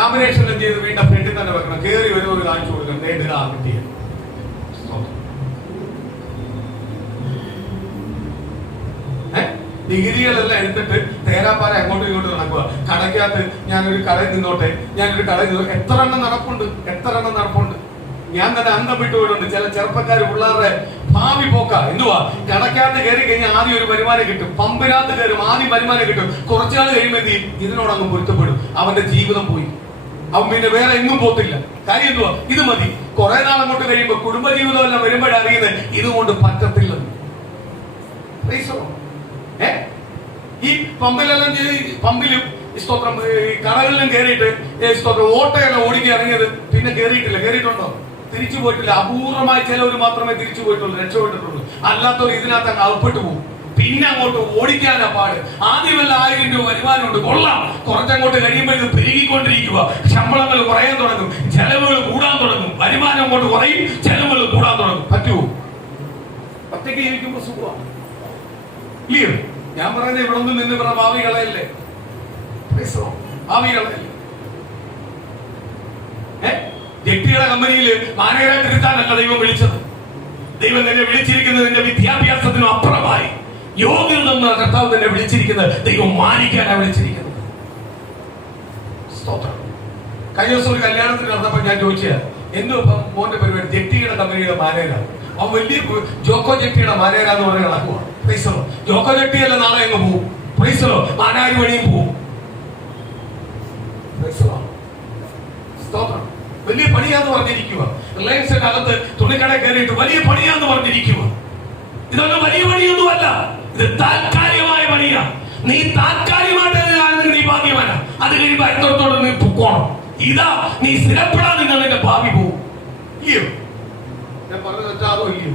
ലാമിനേഷൻ ചെയ്ത് വീണ്ടും ഫ്രണ്ടിൽ തന്നെ വെക്കണം. കയറി വരുന്നവർ കാണിച്ചു കൊടുക്കണം. ദൈവം ആ കിട്ടിയത്. ഡിഗ്രികളെല്ലാം എടുത്തിട്ട് തേരാപ്പാര അങ്ങോട്ടും ഇങ്ങോട്ടും നടക്കുക. കടയ്ക്കകത്ത് ഞാനൊരു കടയിൽ നിന്നോട്ടെ. എത്ര എണ്ണം നടപ്പുണ്ട്. ഞാൻ തന്നെ അന്തം വിട്ടുപോയിട്ടുണ്ട്. ചില ചെറുപ്പക്കാർ പിള്ളേരുടെ ഭാവി പോക്ക എന്തുവാ? കടക്കകത്ത് കയറി കഴിഞ്ഞാൽ ആദ്യം ഒരു വരുമാനം കിട്ടും, പമ്പിനകത്ത് കയറും ആദ്യം വരുമാനം കിട്ടും. കുറച്ചാൾ കഴിയുമ്പോൾ എന്ത് ചെയ്യും? ഇതിനോടങ്ങ് പൊരുത്തപ്പെടും. അവന്റെ ജീവിതം പോയി, അവൻ പിന്നെ വേറെ എങ്ങും പോത്തില്ല. കാര്യം എന്തുവാ? ഇത് മതി. കുറെ നാൾ അങ്ങോട്ട് കഴിയുമ്പോൾ കുടുംബജീവിതം എല്ലാം വരുമ്പോഴറിയുന്നത് ഇതുകൊണ്ട് പറ്റത്തില്ലെന്ന്. ഈ പമ്പിലും സ്തോത്രം കടകളിലും കയറിയിട്ട് സ്തോത്രം ഓട്ടയെല്ലാം ഓടിക്കി ഇറങ്ങിയത് പിന്നെ കയറിയിട്ടുണ്ടോ? തിരിച്ചു പോയിട്ടില്ല. അപൂർവമായി ചിലവർ മാത്രമേ തിരിച്ചു പോയിട്ടുള്ളൂ, രക്ഷപ്പെട്ടിട്ടുള്ളൂ. അല്ലാത്തവർ ഇതിനകത്ത് അങ്ങ് അകപ്പെട്ടു പോകും. പിന്നെ അങ്ങോട്ട് ഓടിക്കാനാ പാട്. ആദ്യമല്ല 1000 രൂപ വരുമാനമുണ്ട്, കൊള്ളാം. കുറച്ചങ്ങോട്ട് കഴിയുമ്പോൾ ഇത് പെരുകിക്കൊണ്ടിരിക്കുക. ശമ്പളങ്ങൾ കുറയാൻ തുടങ്ങും, ചെലവുകൾ കൂടാൻ തുടങ്ങും. വരുമാനം അങ്ങോട്ട് കുറയും, ചെലവുകൾ കൂടാൻ തുടങ്ങും. പറ്റുമോ? ഒറ്റയ്ക്ക് ജീവിക്കുമ്പോൾ സുഖമാണ്. ക്ലിയർ? ഞാൻ പറയുന്നത് ഇവിടെ ഒന്നും നിന്ന് പറഞ്ഞ ഭാവികളല്ലേ? ജെട്ടിയുടെ കമ്പനിയിൽ മാനേജരായിട്ട് ഇരുത്താനല്ല ദൈവം വിളിച്ചത്. ദൈവം തന്നെ വിളിച്ചിരിക്കുന്നത് നിന്റെ വിദ്യാഭ്യാസത്തിനും അപ്പുറമായി യോഗ്യത കർത്താവ് തന്നെ വിളിച്ചിരിക്കുന്നത്. ദൈവം മാനിക്കാനാണ് വിളിച്ചിരിക്കുന്നത്. സ്തോത്രം. കഴിഞ്ഞ ദിവസം ഒരു കല്യാണത്തിന് നടന്നപ്പോൾ ഞാൻ ചോദിച്ചത് എന്തോ മോന്റെ പരിപാടി? ജെട്ടിയുടെ കമ്പനിയുടെ മാനേജരാണ്. അവൻ വലിയ ജോക്കോ ജെട്ടിയുടെ മാനേജരാന്ന് പറഞ്ഞ് നടക്കുവാണ്. ജോക്കോ ജെട്ടിയല്ല നാളെ അങ്ങ് പോകും. മാനാരി വഴിയും പോവും. വലിയ പണിയാന്ന് പറഞ്ഞിരിക്കുക. റിലയൻസിന്റെ അകത്ത് തുണിക്കട കയറിയിട്ട് വലിയ പണിയാന്ന് പറഞ്ഞിരിക്കുക. ഇതൊന്നും വലിയ പണിയൊന്നുമല്ല, ഇത് താൽക്കാലികമായ പണിയാ. നീ താൽക്കാലികമായിട്ട് നീ ഭാഗ്യവാനാ. അത് കഴിയുമ്പോ അയത്തോട്ടോട് നീ പൊക്കോണം. ഇതാ നീ സ്ഥിരപ്പെടാൻ നിങ്ങളുടെ ഭാവി പോവും. ഇല്ലയോ? ഞാൻ പറഞ്ഞു വെച്ചാതോ ഇല്ലയോ?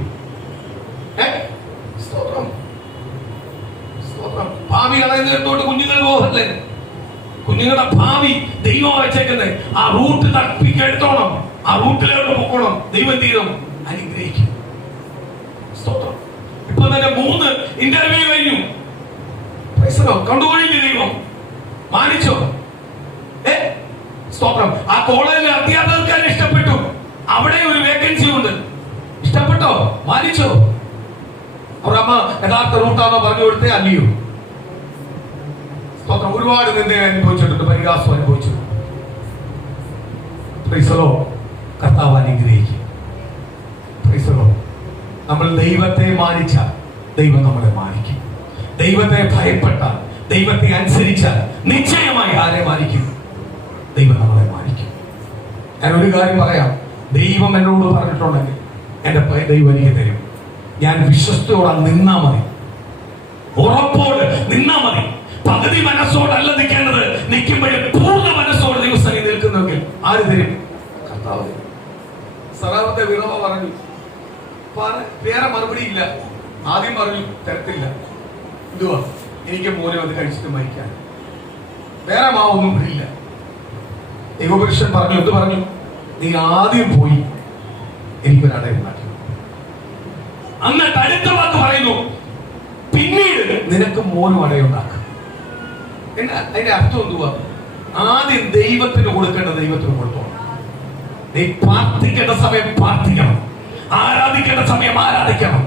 ഭാവി കളയുന്നിടത്തോട്ട് കുഞ്ഞുങ്ങൾ പോകല്ലേ? കുഞ്ഞുങ്ങളുടെ ഭാവി ദൈവം വെച്ചേക്കുന്നത്. ആ റൂട്ട് തപ്പിക്കെടുത്തോണം, ആ റൂട്ടിലോട്ട് പൊക്കോണം. ദൈവം തീരും അനുഗ്രഹിക്കും. ഇപ്പൊ തന്നെ 3 ഇന്റർവ്യൂ കഴിഞ്ഞു. കണ്ടുപോയില്ലേ? ദൈവം മാനിച്ചോ? സ്തോത്രം. ആ കോളേജിൽ അധ്യാപകർക്കാൻ ഇഷ്ടപ്പെട്ടു. അവിടെ ഒരു വേക്കൻസി ഉണ്ട്. ഇഷ്ടപ്പെട്ടോ? മാനിച്ചോ? അവരുടെ അമ്മ യഥാർത്ഥ റൂട്ടാണോ പറഞ്ഞു കൊടുത്തേ? അല്ലയോ? സ്തോത്രം. ഒരുപാട് നിന്ദ അനുഭവിച്ചിട്ടുണ്ട്, പരിഹാസം അനുഭവിച്ചിട്ടുണ്ട്. കർത്താവ് അനുഗ്രഹിക്കും. നമ്മൾ ദൈവത്തെ മാനിച്ചാൽ ദൈവം നമ്മളെ മാനിക്കും. ദൈവത്തെ ഭയപ്പെട്ടാൽ, ദൈവത്തെ അനുസരിച്ചാൽ നിശ്ചയമായി ആരെ മാനിക്കും? ദൈവം നമ്മളെ മാനിക്കും. ഞാൻ ഒരു കാര്യം പറയാം. ദൈവം എന്നോട് പറഞ്ഞിട്ടുണ്ടെങ്കിൽ എന്റെ ദൈവം എനിക്ക് തരും. ഞാൻ വിശ്വസ്തയോടെ നിന്നാ മതി, ഉറപ്പോട് നിന്നാ മതി. പകുതി മനസ്സോടല്ല നിൽക്കേണ്ടത്. നിൽക്കുമ്പോഴും പൂർണ്ണ മനസ്സോട് ദിവസം നിൽക്കുന്നെങ്കിൽ ആര് തരും? കർത്താവ്. സറാവത്തെ വിറവ പറഞ്ഞു. വേറെ മറുപടി ഇല്ല. ആദ്യം പറഞ്ഞു തരത്തില്ല. എന്തുവാ? എനിക്ക് മോനെ അത് കഴിച്ചിട്ട് മരിക്കാൻ. വേറെ മാവൊന്നും ഇല്ല. ദൈവപുരുഷൻ പറഞ്ഞു. എന്ത് പറഞ്ഞു? നീ ആദ്യം പോയി എനിക്കൊരു അടയുണ്ടാക്കി. എന്നിട്ട് അടുത്ത വാക്ക് പറയുന്നു, പിന്നീട് നിനക്ക് മോനും അടയുണ്ടാക്കും. അതിന്റെ അർത്ഥം എന്തുവാ? ആദ്യം ദൈവത്തിന് കൊടുക്കേണ്ട ദൈവത്തിന് കൊടുത്തോണം. നീ പ്രാർത്ഥിക്കേണ്ട സമയം പ്രാർത്ഥിക്കണം, ആരാധിക്കേണ്ട സമയം ആരാധിക്കണം.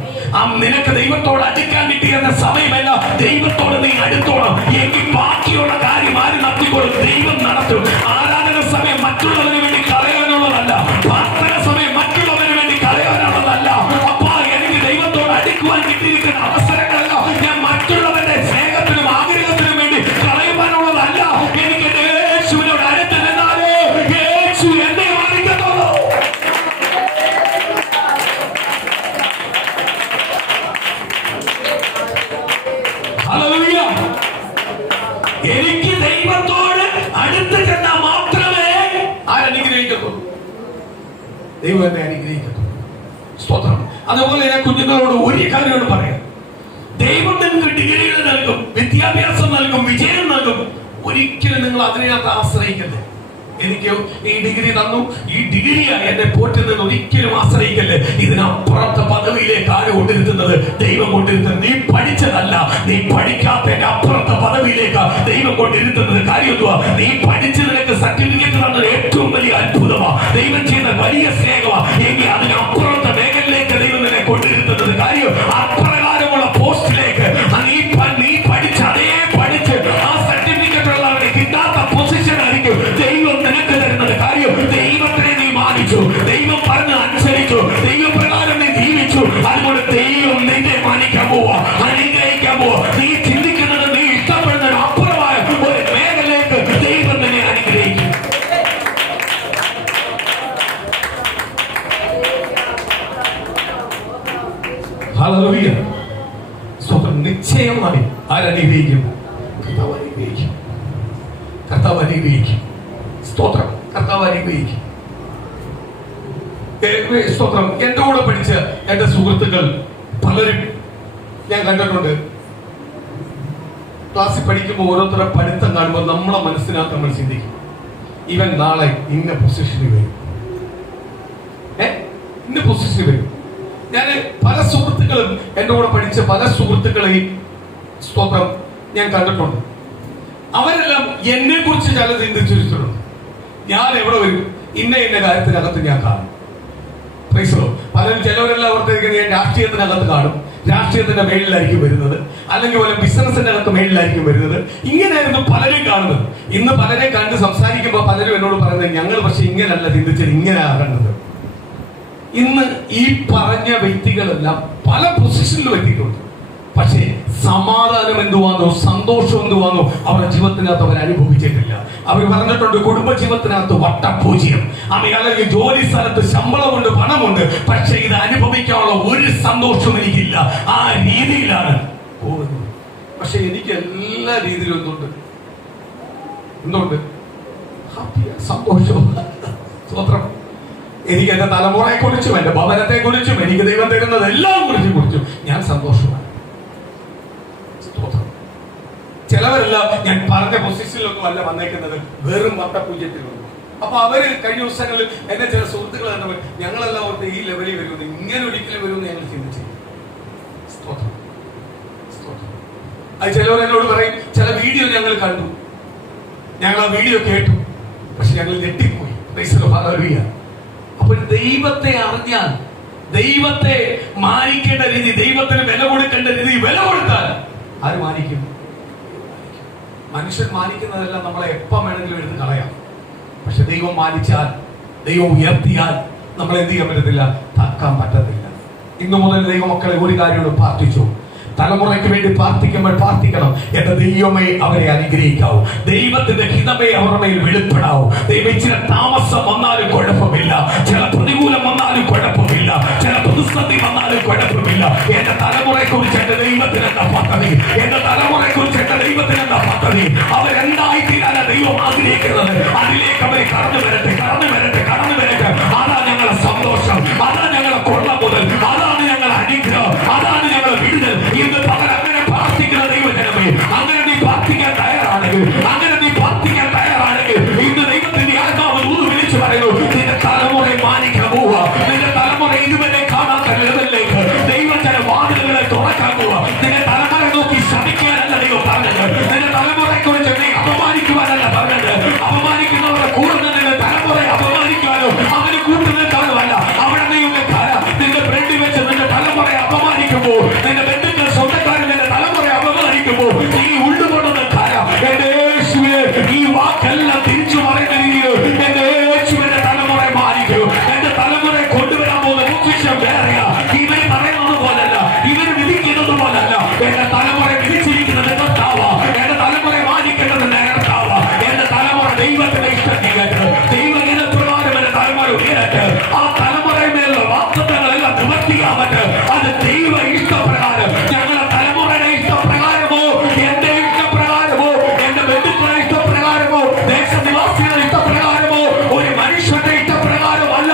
നിനക്ക് ദൈവത്തോട് അടുക്കാൻ കിട്ടിയെന്ന സമയമല്ല, ദൈവത്തോട് നീ അടുത്തോണം. എങ്കിൽ ബാക്കിയുള്ള കാര്യം ആര് നടത്തിക്കോളും? ദൈവം നടത്തും. ആരാധന സമയം മറ്റുള്ളവന് വേണ്ടി കളയാനുള്ളതല്ല, പ്രാർത്ഥന സമയം മറ്റുള്ളവന് വേണ്ടി കളയാനുള്ളതല്ല. അപ്പൊ എനിക്ക് ദൈവത്തോട് അടുക്കുവാൻ കിട്ടിയിരിക്കുന്ന അവസരങ്ങളല്ല ഞാൻ മറ്റുള്ളവരുടെ സ്നേഹത്തിനും ആഗ്രഹത്തിനും വേണ്ടി കളയുവാനുള്ളതല്ല. എനിക്ക് യേശുവിനോട് അടുത്ത് നിന്നാലേ യേശു എന്നെ മാനിക്കത്തുള്ളൂ. എനിക്ക് ദൈവത്തോട് അടുത്ത് ചെന്നാൽ മാത്രമേ ആരനുഗ്രഹിക്കത്തുള്ളൂ, ദൈവം എന്നെ അനുഗ്രഹിക്കത്തുള്ളൂ. സ്തോത്രം. അതുപോലെ ഞാൻ കുഞ്ഞുങ്ങളോട് ഒരു കാര്യമാണ് പറയാം. ദൈവം നിങ്ങൾക്ക് ഡിഗ്രികൾ നൽകും, വിദ്യാഭ്യാസം നൽകും, വിജയം നൽകും. ഒരിക്കലും നിങ്ങൾ അതിനകത്ത് ആശ്രയിക്കല്ലേ. എനിക്ക് ഈ ഡിഗ്രി തന്നു, ഈ ഡിഗ്രിയാണ് എന്നെ പോറ്റുന്നത്, ഒരിക്കലും ആശ്രയിക്കല്ലേ. ഇതിനപ്പുറത്തെ പദവിയിലേക്ക് ആര് കൊണ്ടിരുത്തുന്നത്? ദൈവം കൊണ്ടിരുത്തുന്നത്. നീ പഠിച്ചതല്ല, നീ പഠിക്കാത്തതിന്റെ അപ്പുറത്തെ പദവിയിലേക്ക് ദൈവം കൊണ്ടിരുത്തുന്നത്. കാര്യം എന്തുവാ? നീ പഠിച്ച് നിനക്ക് സർട്ടിഫിക്കറ്റ് തന്നത് ഏറ്റവും വലിയ അത്ഭുതമാണ്, ദൈവം ചെയ്ത വലിയ സ്നേഹമാണ്. എങ്കിൽ അതിനപ്പുറത്തെ മേഖലയിലേക്ക് ദൈവം നിന്നെ കൊണ്ടിരുത്തുന്നത്. കാര്യം അപ്രകാരമുള്ള പോസ്റ്റിലേക്ക് നീ പഠിച്ച അതേ പഠിച്ച് ആ സർട്ടിഫിക്കറ്റ് ഉള്ളവരെ കിട്ടാത്ത പൊസിഷൻ ആയിരിക്കും ദൈവം നിനക്ക് തരുന്നത്. കാര്യം ദൈവത്തിനെ നീ മാനിച്ചു, ദൈവം പറഞ്ഞ് അനുസരിച്ചു, ദൈവപ്രകാരം നീ ജീവിച്ചു. അതുകൊണ്ട് ദൈവം നിന്നെ മാനിക്കാൻ പോവാ, അനുഗ്രഹിക്കാൻ പോവാ. നീ ചിന്തിക്കുന്നത്, നീ ഇഷ്ടപ്പെടുന്നത് അപ്പുറമായ ഒരു മേഖലയിലേക്ക് ദൈവം നിന്നെ അനുഗ്രഹിക്കും. ഹല്ലേലൂയ. സ്വന്തം നിശ്ചയമായി ആരനുഗ്രഹിക്കും? കർത്താവ് അനുഗ്രഹിക്കും. കർത്താവ് അനുഗ്രഹിക്കും. സ്തോത്രം. കർത്താവ് അനുഗ്രഹിക്കും. സ്തോത്രം. എന്റെ കൂടെ പഠിച്ച എന്റെ സുഹൃത്തുക്കൾ പലരും ഞാൻ കണ്ടിട്ടുണ്ട്. ക്ലാസ്സിൽ പഠിക്കുമ്പോൾ ഓരോരുത്തരുടെ പഠിത്തം കാണുമ്പോൾ നമ്മളെ മനസ്സിനകത്ത് നമ്മൾ ചിന്തിക്കും, ഇവൻ നാളെ ഇന്ന പൊസിഷനിൽ വരും, ഇന്ന പൊസിഷനിൽ വരും. ഞാൻ പല സുഹൃത്തുക്കളും എന്റെ കൂടെ പഠിച്ച പല സുഹൃത്തുക്കളെയും സ്തോത്രം ഞാൻ കണ്ടിട്ടുണ്ട്. അവരെല്ലാം എന്നെ കുറിച്ച് ചില ചിന്തിച്ചിട്ടുണ്ട്. ഞാൻ എവിടെ വരും, ഇന്ന കാര്യത്തിനകത്ത് ഞാൻ കാണും. പലരും ചിലവരെല്ലാം ഓർത്തിരിക്കുന്നത് ഞാൻ രാഷ്ട്രീയത്തിനകത്ത് കാണും, രാഷ്ട്രീയത്തിന്റെ മേളിലായിരിക്കും വരുന്നത്, അല്ലെങ്കിൽ പോലെ ബിസിനസിന്റെ അകത്ത് മേളിലായിരിക്കും വരുന്നത്. ഇങ്ങനെയായിരുന്നു പലരും കാണുന്നത്. ഇന്ന് പലരെ കണ്ട് സംസാരിക്കുമ്പോൾ പലരും എന്നോട് പറയുന്നത്, ഞങ്ങൾ പക്ഷെ ഇങ്ങനല്ല ചിന്തിച്ചത്, ഇങ്ങനെ ആകേണ്ടത്. ഇന്ന് ഈ പറഞ്ഞ വ്യക്തികളെല്ലാം പല പൊസിഷനിലും എത്തിയിട്ടുണ്ട്. പക്ഷേ സമാധാനം സമാധാനം എന്തുവാന്നോ സന്തോഷം എന്തുവാന്നോ അവരുടെ ജീവിതത്തിനകത്ത് അവർ അനുഭവിച്ചിട്ടില്ല. അവർ പറഞ്ഞിട്ടുണ്ട് കുടുംബജീവിതത്തിനകത്ത് വട്ടപൂജ്യം. അല്ലെങ്കിൽ ജോലി സ്ഥലത്ത് ശമ്പളമുണ്ട്, പണമുണ്ട്, പക്ഷെ ഇത് അനുഭവിക്കാനുള്ള ഒരു സന്തോഷവും എനിക്കില്ല. ആ രീതിയിലാണ് പോകുന്നത്. പക്ഷെ എനിക്ക് എല്ലാ രീതിയിലും എന്തുണ്ട് സന്തോഷവും. സ്വത്രം എനിക്ക് എന്റെ തലമുറയെ കുറിച്ചും എന്റെ ഭവനത്തെ കുറിച്ചും എനിക്ക് ദൈവം തരുന്നത് എല്ലാം കുറിച്ചും ഞാൻ സന്തോഷമാണ്. ചിലവരെല്ലാം ഞാൻ പറഞ്ഞ പൊസിഷനിലൊന്നും അല്ല വന്നേക്കുന്നത്, വെറും വട്ടപൂജ്യത്തിൽ വന്നു. അപ്പൊ അവര് കഴിഞ്ഞ ദിവസങ്ങളിൽ എന്നെ ചില സുഹൃത്തുക്കൾ കണ്ടവർ ഞങ്ങളെല്ലാം ഓർത്ത് ഈ ലെവലിൽ വരുമെന്ന്, ഇങ്ങനെ ഒരിക്കലും വരുമെന്ന് ഞങ്ങൾ ചിന്തിച്ചു. അത് ചിലവർ എന്നോട് പറയും, ചില വീഡിയോ ഞങ്ങൾ കണ്ടു, ഞങ്ങൾ ആ വീഡിയോ കേട്ടു, പക്ഷെ ഞങ്ങൾ ഞെട്ടിപ്പോയി. അപ്പോൾ ദൈവത്തെ അറിഞ്ഞാൽ, ദൈവത്തെ മാനിക്കേണ്ട രീതി, ദൈവത്തിന് വില കൊടുക്കേണ്ട രീതി വില കൊടുത്താൽ ആര് മാനിക്കും? മനുഷ്യൻ മാനിക്കുന്നതെല്ലാം നമ്മളെ എപ്പം വേണമെങ്കിലും എടുത്ത് കളയാം. പക്ഷെ ദൈവം മാനിച്ചാൽ, ദൈവം ഉയർത്തിയാൽ നമ്മൾ എന്ത് ചെയ്യാൻ പറ്റത്തില്ല, തക്കാൻ പറ്റത്തില്ല. ഇന്നു മുതൽ ദൈവമക്കളെ ഒരു കാര്യം പ്രാർത്ഥിച്ചു, തലമുറയ്ക്ക് വേണ്ടി പ്രാർത്ഥിക്കണം. എന്റെ ദൈവമേ അവരെ അനുഗ്രഹിക്കാവൂ, ദൈവത്തിന്റെ ഹിതമേ അവരുടെ മേൽ വെളിപ്പെടാവൂ. ദൈവം ചില താമസം വന്നാലും കുഴപ്പമില്ല, ചില പ്രതികൂലം വന്നാലും കുഴപ്പമില്ല, ചില പ്രതിസന്ധി വന്നാലും കുഴപ്പമില്ല. എന്റെ തലമുറയെ കുറിച്ച് എന്റെ ദൈവത്തിന് എന്താ പദ്ധതി? എന്റെ തലമുറയെ കുറിച്ച് എന്റെ ദൈവത്തിന് എന്താ പദ്ധതി? അവരെന്തായി തീരാനാണ് ദൈവം ആഗ്രഹിക്കുന്നത്? അതിലേക്ക് അവരെ കടന്നു വരട്ടെ. അതാ ഞങ്ങളെ സന്തോഷം, അതാ ഞങ്ങളെ കൊള്ള മുതൽ, അതാണ് ഞങ്ങളുടെ അനുഗ്രഹം, അതാണ് ഞങ്ങളുടെ വിടുതൽ. ഇന്ന് പകൽ അങ്ങനെ പ്രാർത്ഥിക്കുന്ന ദൈവജനമേ, അങ്ങനെ നീ പ്രാർത്ഥിക്കാൻ തയ്യാറാണെങ്കിൽ ഇന്ന് ദൈവത്തിന്റെ ആത്മാവ് വിളിച്ചു പറയുന്നു, നിന്റെ തലമുറയെ മാനിക്കാൻ പോവുക, നിന്റെ തലമുറ ഇതുവരെ കാണാത്ത ലെവലിലേക്ക് ദൈവം ചില വാതിലുകളെ തുറക്കാൻ പോവുക. നിന്റെ തലമുറ നോക്കി ശ്രമിക്കാനല്ല ദൈവം പറഞ്ഞത്, നിന്റെ തലമുറയെ കുറിച്ച് നീ അപമാനിക്കുവാനല്ല പറഞ്ഞത്. അപമാനിക്കുന്നവരുടെ കൂടെ നിന്റെ തലമുറയെ അപമാനിക്കാനോ അവന് കൂട്ടുനിൽക്കാനോ അല്ല. അവിടെ നീ നിന്റെ ഫ്രണ്ടിൽ വെച്ച് നിന്റെ തലമുറയെ അപമാനിക്കുമ്പോൾ, നിന്റെ ബന്ധുക്കൾ സ്വന്തക്കാരൻ നിന്റെ തലമുറയെ അപമാനിക്കുമ്പോൾ നീ ഉള്ളുകൊണ്ടെന്ന് കാര്യം എന്റെ യേശുവിനെ ഈ വാക്കെല്ലാം തിരിച്ചു പറയുന്ന രീതിയിൽ എന്റെ യേശുവിന്റെ തലമുറയെ മാനിക്കൂ. എന്റെ തലമുറയെ കൊണ്ടുവരാൻ പോകുന്ന പൊസിഷൻ വേറെയാ. ഇവര് പറയുന്നത് പോലല്ല, ഇവര് വിധിക്കുന്നത് പോലല്ല. എന്റെ തലമുറയെ വിധിച്ചിരിക്കുന്നത് കർത്താവാ. എന്റെ തലമുറയെ മാനിക്കേണ്ടത് നേരത്താവാ. എന്റെ തലമുറ ദൈവത്തിന്റെ ഇഷ്ടത്തിലേക്ക്, ദൈവഹിതപ്രകാരം എന്റെ തലമുറ ഉയരട്ടെ. ആ തലമുറയിലുള്ള വാഗ്ദത്തങ്ങളെല്ലാം നിവർത്തിയാവട്ടെ. അത് ദൈവ ഇഷ്ടപ്രകാരം, ഞങ്ങളുടെ തലമുറയുടെ ഇഷ്ടപ്രകാരമോ, എന്റെ ഇഷ്ടപ്രകാരമോ, എന്റെ ബന്ധുക്കളുടെ ഇഷ്ടപ്രകാരമോ, ദേശനിവാസികളുടെ ഇഷ്ടപ്രകാരമോ, ഒരു മനുഷ്യന്റെ ഇഷ്ടപ്രകാരമല്ല,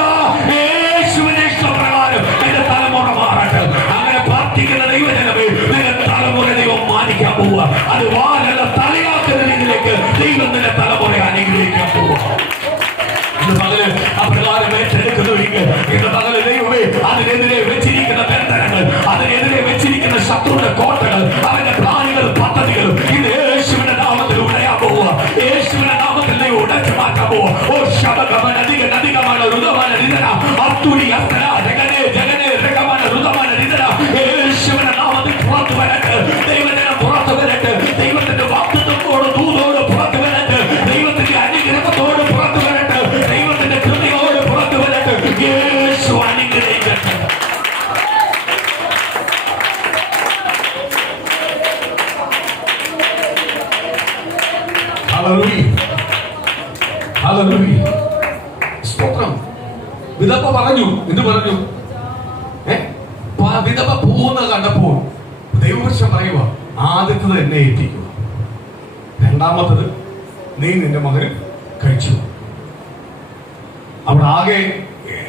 യേശുവിന്റെ ഇഷ്ടപ്രകാരം എന്റെ തലമുറ മാറട്ടെ. അങ്ങനെ പ്രാർത്ഥിക്കുന്ന ദൈവജനമേ, നിന്റെ തലമുറ ദൈവം മാനിക്കാൻ പോവുക. അത് വാലല്ല തലയാക്കുന്ന രീതിയിലേക്ക് ദൈവം നിന്റെ തലമുറയെ അനുഗ്രഹിക്കാൻ പോവുക. അപ്രകാരം ഏറ്റെടുക്കുന്നവർക്ക് ഇന്ന് പകല് ദൈവമേ, അതിനെതിരെ വെച്ചിരിക്കുന്ന ബന്ധനങ്ങൾ, അതിനെതിരെ വെച്ചിരിക്കുന്ന ശത്രുവിന്റെ കോട്ടകൾ, അവന്റെ പ്ലാനുകളും പദ്ധതികളും ഇന്ന് യേശുവിന്റെ നാമത്തിൽ ഉടയാൻ പോവുക. യേശുവിന്റെ നാമത്തിൽ ദൈവം ഉടച്ചു മാറ്റാൻ പോവുക. ഓ ശബകമന അധികമാണ് ഋതமான നിതന അത്തുരി അസ്തന ജഗനേ രകമന ഋതமான നിതന. യേശുവിന്റെ നാമത്തിൽ പുറത്തു വരട്ടെ, ദൈവജനം പുറത്തു വരട്ടെ, ദൈവത്തിന്റെ വാഗ്ദത്തത്തോട് ദൂതോട് പുറത്തു വരട്ടെ, ദൈവത്തിന്റെ അനുഗ്രഹത്തോട് പുറത്തു വരട്ടെ, ദൈവത്തിന്റെ കൃപയോട് പുറത്തു വരട്ടെ. യേശു അനുഗ്രഹിക്കട്ടെ. സ്തോത്രം. വിധവ പറഞ്ഞു, എന്ത് പറഞ്ഞു? വിധവ പോകുന്ന കണ്ടപ്പോൾ ദൈവപുരുഷൻ പറയുക, ആദ്യത്തത് എന്നെ ഏൽപ്പിക്കുക, രണ്ടാമത്തത് നീ നിന്റെ മകന് കഴിച്ചു. അവിടെ ആകെ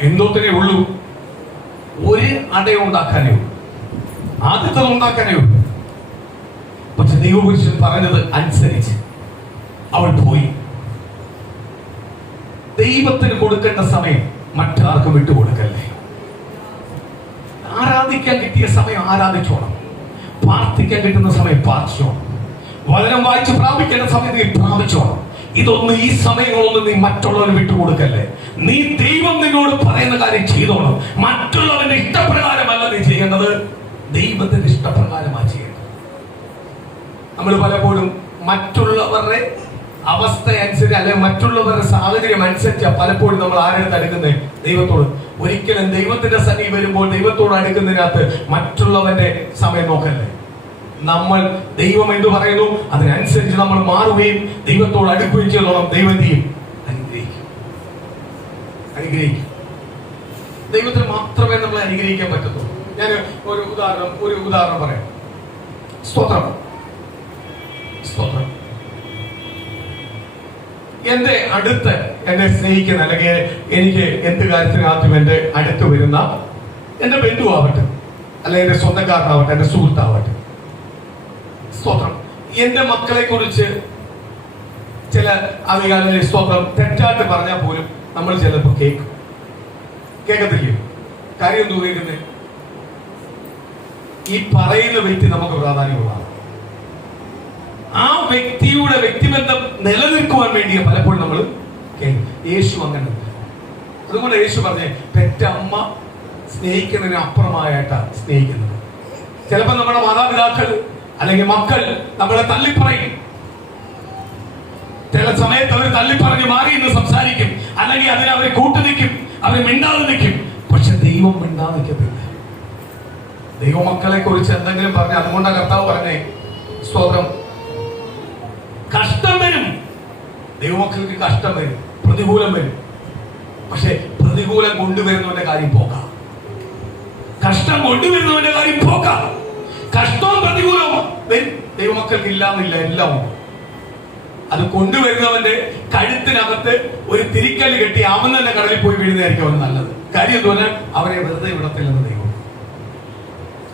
എന്തോത്തിനേ ഉള്ളൂ, ഒരു അടയുണ്ടാക്കാനേ ഉള്ളൂ, ആദ്യത്തത് ഉണ്ടാക്കാനേ ഉള്ളൂ. പക്ഷെ ദൈവപുരുഷൻ പറഞ്ഞത് അനുസരിച്ച് അവൾ പോയി. ദൈവത്തിന് കൊടുക്കേണ്ട സമയം മറ്റാർക്കും വിട്ടുകൊടുക്കല്ലേ. ആരാധിക്കാൻ കിട്ടിയ സമയം ആരാധിച്ചോണം, പ്രാർത്ഥിക്കാൻ കിട്ടുന്ന സമയം പ്രാർത്ഥിച്ചോണം, വചനം വായിച്ച് പ്രാപിക്കേണ്ട സമയത്ത് നീ പ്രാപിച്ചോണം. ഇതൊന്നും ഈ സമയങ്ങളൊന്നും നീ മറ്റുള്ളവന് വിട്ടുകൊടുക്കല്ലേ. നീ ദൈവം നിന്നോട് പറയുന്ന കാര്യം ചെയ്തോണം. മറ്റുള്ളവന്റെ ഇഷ്ടപ്രകാരമല്ല നീ ചെയ്യേണ്ടത്, ദൈവത്തിന്റെ ഇഷ്ടപ്രകാരമാണ് ചെയ്യേണ്ടത്. നമ്മൾ പലപ്പോഴും മറ്റുള്ളവരുടെ അവസ്ഥ അനുസരിച്ച് അല്ലെങ്കിൽ മറ്റുള്ളവരുടെ സാഹചര്യം അനുസരിച്ച് പലപ്പോഴും നമ്മൾ ആരെടുത്ത് അടുക്കുന്നത്? ദൈവത്തോട്. ഒരിക്കലും ദൈവത്തിന്റെ സന്നിധി വരുമ്പോൾ ദൈവത്തോട് അടുക്കുന്നതിനകത്ത് മറ്റുള്ളവന്റെ സമയം നോക്കല്ലേ. നമ്മൾ ദൈവം എന്ത് പറയുന്നു അതിനനുസരിച്ച് നമ്മൾ മാറുകയും ദൈവത്തോട് അടുക്കുകയും ചെയ്തോളം ദൈവം എന്ത് ചെയ്യും? അനുഗ്രഹിക്കും. അനുഗ്രഹിക്കും. ദൈവത്തിന് മാത്രമേ നമ്മളെ അനുഗ്രഹിക്കാൻ പറ്റത്തുള്ളൂ. ഞാൻ ഒരു ഉദാഹരണം പറയാം. സ്തോത്രം. സ്തോത്രം. എന്റെ അടുത്ത് എന്നെ സ്നേഹിക്കുന്ന, അല്ലെങ്കിൽ എനിക്ക് എന്ത് കാര്യത്തിനകത്തും എന്റെ അടുത്ത് വരുന്ന എന്റെ ബന്ധുവാവട്ടെ, അല്ലെങ്കിൽ എന്റെ സ്വന്തക്കാരനാവട്ടെ, എന്റെ സുഹൃത്താവട്ടെ, സ്തോത്രം, എന്റെ മക്കളെ കുറിച്ച് ചില അധികാരികളെ സ്തോത്രം തെറ്റായിട്ട് പറഞ്ഞാൽ പോലും നമ്മൾ ചിലപ്പോൾ കേൾക്കത്തില്ല. കാര്യം എന്ത് കേൾക്കുന്നത്? ഈ പറയുന്ന വ്യക്തി നമുക്ക് പ്രാധാന്യമുള്ളതാണ്. ആ വ്യക്തിയുടെ വ്യക്തിബന്ധം നിലനിൽക്കുവാൻ വേണ്ടി പലപ്പോഴും നമ്മൾ യേശു അങ്ങനെ. അതുകൊണ്ട് യേശു പറഞ്ഞേ, പെറ്റ അമ്മ സ്നേഹിക്കുന്നതിന് അപ്പുറമായിട്ടാണ് സ്നേഹിക്കുന്നത്. ചിലപ്പോൾ നമ്മുടെ മാതാപിതാക്കൾ അല്ലെങ്കിൽ മക്കൾ നമ്മളെ തള്ളിപ്പറയും. ചില സമയത്ത് അവർ തള്ളിപ്പറഞ്ഞ് മാറി എന്ന് സംസാരിക്കും, അല്ലെങ്കിൽ അതിന് അവരെ കൂട്ടുനിൽക്കും, അവരെ മിണ്ടാതെ നിൽക്കും. പക്ഷെ ദൈവം മിണ്ടാതെ നിൽക്കത്തില്ല. ദൈവമക്കളെ കുറിച്ച് എന്തെങ്കിലും പറഞ്ഞ, അതുകൊണ്ടാണ് കർത്താവ് പറഞ്ഞേ, സ്തോത്രം, കഷ്ടം വരും. ദൈവമക്കൾക്ക് കഷ്ടം വരും, പ്രതികൂലം വരും. പക്ഷെ പ്രതികൂലം കൊണ്ടുവരുന്നവന്റെ കാര്യം പോക്കാം. കഷ്ടം കൊണ്ടുവരുന്നവന്റെ കാര്യം പോക്കാം. കഷ്ടവും പ്രതികൂലവും വരും. ദൈവമക്കൾക്ക് ഇല്ലാന്നില്ല, എല്ലാം ഉണ്ട്. അത് കൊണ്ടുവരുന്നവന്റെ കഴുത്തിനകത്ത് ഒരു തിരിക്കല്ല് കെട്ടി അവൻ തന്നെ കടലിൽ പോയി വീഴുന്നതായിരിക്കും അവന് നല്ലത്. കാര്യം തോന്നെ അവരെ വെറുതെ വിടത്തില്ലെന്ന് ദൈവം.